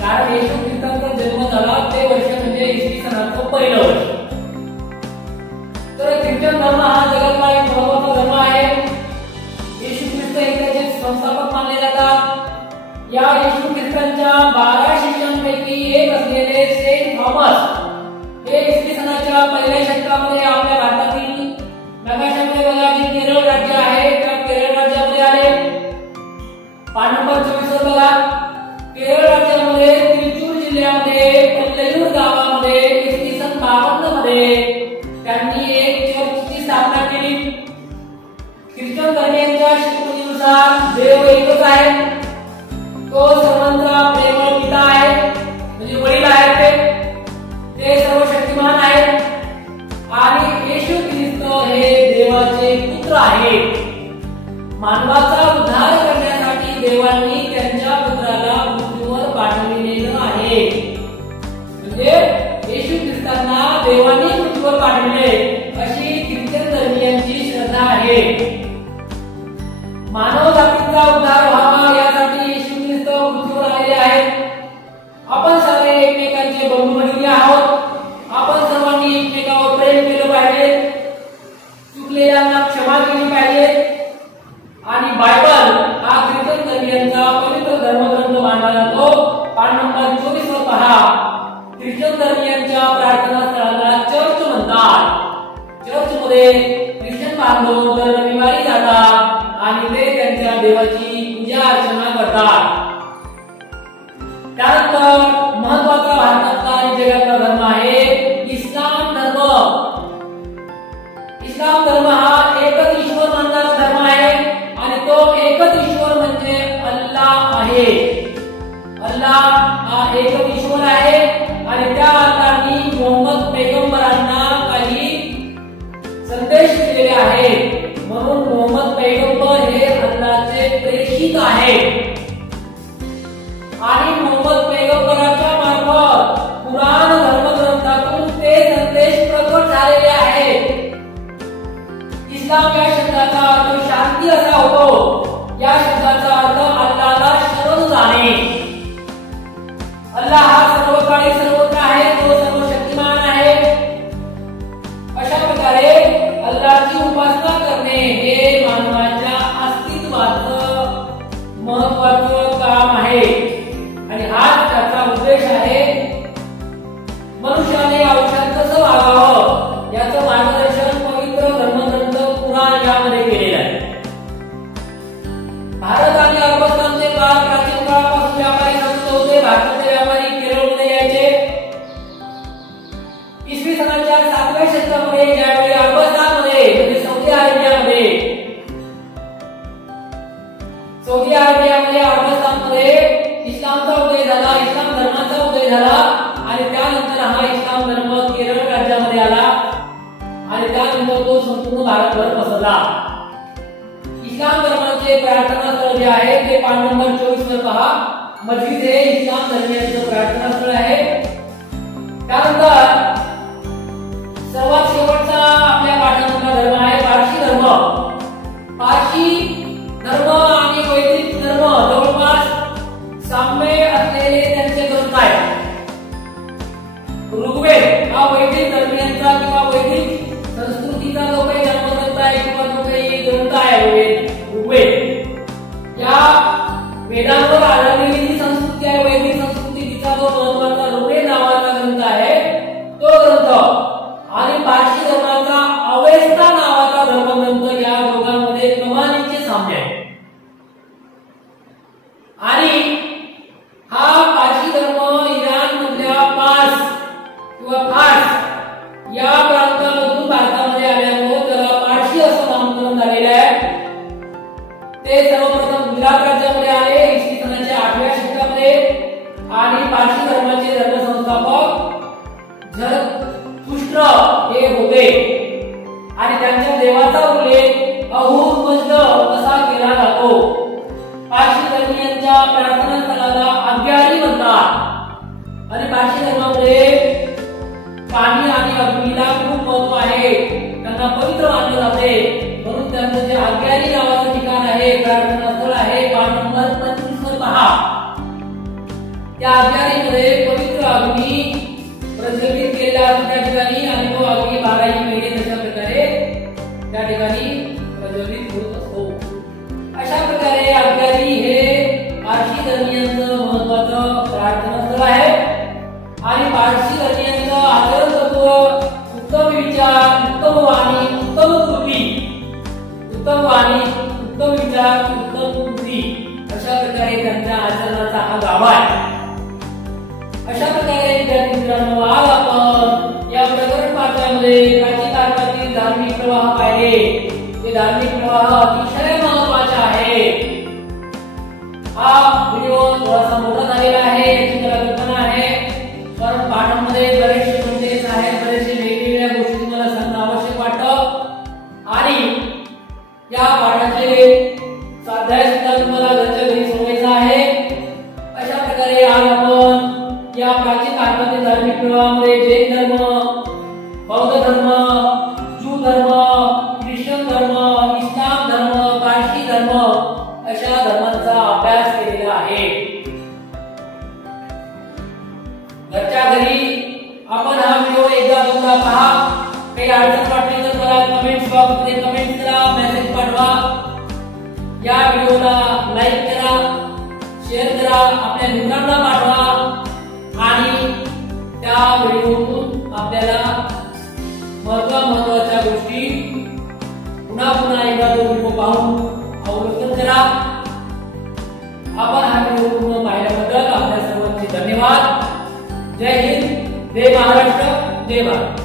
कारण येशू ख्रिस्तांचा जन्म झाला ते वर्ष म्हणजे इसवी सनाचं पहिलं वर्ष. तर ख्रिश्चन धर्म हा जगातला एक महत्त्वाचा धर्म आहे. येशू ख्रिस्त हे त्याचे संस्थापक मानले जातात. या येशू ख्रिस्तांच्या 12 शिष्यांपैकी एक असलेले सेंट थॉमस हे इसवी सनाच्या पहिल्या शतकामध्ये आपल्या भारतातील नकाशामध्ये बघा जे केरळ राज्य आहे त्या केरळ राज्यामध्ये आले. पान नंबर 24 वर बघा केरळ राज्यामध्ये जिल्ह्यामध्ये पल्लयूर गावामध्ये इसवी सन 52 मध्ये त्यांनी एक चर्चची स्थापना केली. ख्रिश्चन धर्मीयांच्या शिकवणीनुसार देव एकच आहे, तो सर्वांचा प्रेमळ पिता आहे, म्हणजे वडील आहेत, ते सर्वशक्तिमान आहेत आणि येशू ख्रिस्त हे देवाचे पुत्र आहेत. मानवाचा उद्धार करण्यासाठी देवांनी त्यांच्या पुत्राला पृथ्वीवर पाठविलेलं आहे. म्हणजे येशू ख्रिस्तांना देवांनी पृथ्वीवर पाठविले अशी ख्रिश्चन धर्मीयांची श्रद्धा आहे. मानव जातीचा उद्धार व्हावा यासाठी येशू ख्रिस्त पृथ्वीवर आलेले आहेत. आपण सर्व एकमेकांचे बंधू भगिनी आहोत. आपण सर्वांनी एकमेकांवर प्रेम केलं पाहिजे, चुकलेल्यांना क्षमा केली पाहिजे आणि बायबल हा ख्रिश्चन धर्मीयांचा पवित्र धर्मग्रंथ मानला जातो. पान नंबर 24 वर पहा, ख्रिश्चन धर्मीयांच्या प्रार्थना स्थळाला चर्च म्हणतात. चर्चमध्ये ख्रिश्चन बांधव दर रविवारी जातात आणि ते त्यांच्या देवाची पूजा अर्चना करतात. त्यानंतर महत्त्वाचा भारतातला आणि जगातला धर्म आहे इस्लाम धर्म. इस्लाम धर्म हा एकच ईश्वर मानणारा धर्म आहे आणि तो एकच ईश्वर म्हणजे अल्लाह आहे. अल्लाह हा एकच ईश्वर आहे आणि त्या अल्लाहनी मोहम्मद पैगंबरांना काही संदेश दिलेले आहेत, म्हणून मोहम्मद पैगंबर हे अल्लाहचे प्रेषित आहेत आणि मोहम्मद पैगंबराच्या मार्फत कुराण धर्मग्रंथातून ते संदेश प्रकट झालेले आहेत. इस्लाम या शब्दाचा अर्थ शांती असा होतो. या शब्दाचा अर्थ अल्लाहला शरण जाणे. अल्लाह हा सर्वकाळी सर्वत्र आहे, तो सर्वशक्तिमान आहे. अशा प्रकारे अल्लाहची उपासना करणे हे मानवाच्या अस्तित्वाचं महत्त्वाचं काम आहे आणि हाच त्याचा उद्देश आहे. मनुष्याने आयुष्यात कसं वागावं याचं मार्गदर्शन पवित्र धर्मग्रंथ कुराण यामध्ये केलेलं आहे. भारत आणि अरबस्तानचे काळ प्राचीन काळापासून व्यापारी संत होते. भारताचे व्यापारी केरळमध्ये यायचे. इसवी सनाच्या 7व्या शतकामध्ये ज्यावेळी अरबस्तानमध्ये म्हणजे सौदी अरेबियामध्ये अरबस्तानमध्ये इस्लामचा उदय झाला, इस्लाम धर्माचा उदय झाला आणि त्यानंतर हा इस्लाम धर्म केरळ राज्यामध्ये आला आणि त्यानंतर तो संपूर्ण भारतभर पसरला. इस्लाम धर्माचे प्रार्थना स्थळ जे आहे ते पान नंबर 24 वर पहा. मस्जिद हे इस्लाम धर्मियांचं प्रार्थना स्थळ आहे. त्यानंतर सर्वात शेवटचा आपल्या पाठांमधला धर्म आहे पारशी धर्म. पारशी धर्म आणि वैदिक धर्म जवळपास साम्य असलेले त्यांचे ग्रंथ आहेत. ऋग्वेद हा वैदिक धर्मियांचा किंवा वैदिक संस्कृतीचा जो काही धर्मग्रंथ आहे किंवा जो काही ग्रंथ आहे ऋग्वेद, या वेदांवर आधारलेली जी संस्कृती आहे वैदिक संस्कृती, तिचा जो महत्त्वाचा ऋग्वेद नावाचा ग्रंथ आहे तो ग्रंथ आणि पारशी धर्माचा अवेस्ता नावाचा धर्मग्रंथ या दोघांमध्ये कमालीचे साम्य आहे. आणि हा पारशी धर्म इराण मधल्या पार्स किंवा फार्स या प्रांतामधून भारतामध्ये आल्यामुळे त्याला पारशी असं नामकरण झालेलं आहे. ते सर्वप्रथम गुजरात राज्यामध्ये आले इसवी सनाच्या 8व्या शतकामध्ये आणि पारशी धर्माचे धर्मसंस्थापक झरथुष्ट्र हे होते आणि त्यांच्या देवाचा उल्लेख अहूर मजद असा केला जातो. पारशी धर्मीयांच्या प्रार्थना स्थळाला अग्यारी म्हणतात आणि पारशी धर्मामध्ये पाणी आणि अग्नीला खूप महत्व आहे. त्यांना पवित्र मानले जाते म्हणून त्यांचं जे अग्यारी नावाचं ठिकाण आहे प्रार्थना स्थळ आहे पान नंबर 25 वर पहा. त्या अग्यारीमध्ये पवित्र अग्नी प्रज्वलित केलेला असतो त्या ठिकाणी आणि तो अग्नी 12 महिने तशा प्रकारे त्या ठिकाणी प्रज्वलित होत असतो. अशा प्रकारे अग्यारी हे पारशी धर्मीयांचं महत्त्वाचं प्रार्थना स्थळ आहे आणि पारशी धर्मीयांचं आचरण तत्व उत्तम विचार, उत्तम वाणी, उत्तम कृती, उत्तम वाणी, उत्तम विचार, उत्तम कृती अशा प्रकारे त्यांच्या आचरणाचा हा गाभा आहे. अशा ते धार्मिक प्रवाह अतिशय महत्त्वाचा आहे। हा व्हिडिओ थोडासा मोठा झालेला आहे याची मला कल्पना आहे, कारण पाठामध्ये बरेचसे कंटेंट आहेत, बरेचसे वेगवेगळ्या गोष्टी तुम्हाला सांगणं आवश्यक वाटतं आणि या पाठाचे स्वाध्याय सुद्धा तुम्हाला घरच्या घरी सोडवायचा आहे। अशा प्रकारे आज आपण या प्राचीन भारतातील धार्मिक प्रवाहामध्ये जैन धर्म, बौद्ध धर्म, ज्यू धर्म, ख्रिश्चन धर्म, इस्लाम धर्म, पारशी धर्म अशा धर्मांचा अभ्यास केलेला आहे। घरच्या घरी आपण हा व्हिडिओ एकदा दोनदा पहा। काही अडचण वाटली तर मला कमेंट बॉक्समध्ये कमेंट करा, मेसेज पाठवा। या व्हिडिओला लाईक करा, शेअर करा, आपल्या मित्रांना पाठवा आणि त्या व्हिडिओतून आपल्याला महत्त्वाच्या गोष्टी पुन्हा पुन्हा एकदा तो व्हिडिओ पाहून अवलोकन करा। आपण हा व्हिडिओ पूर्ण पाहिल्याबद्दल आपल्या सर्वांचे धन्यवाद। जय हिंद, जय महाराष्ट्र, जय भारत।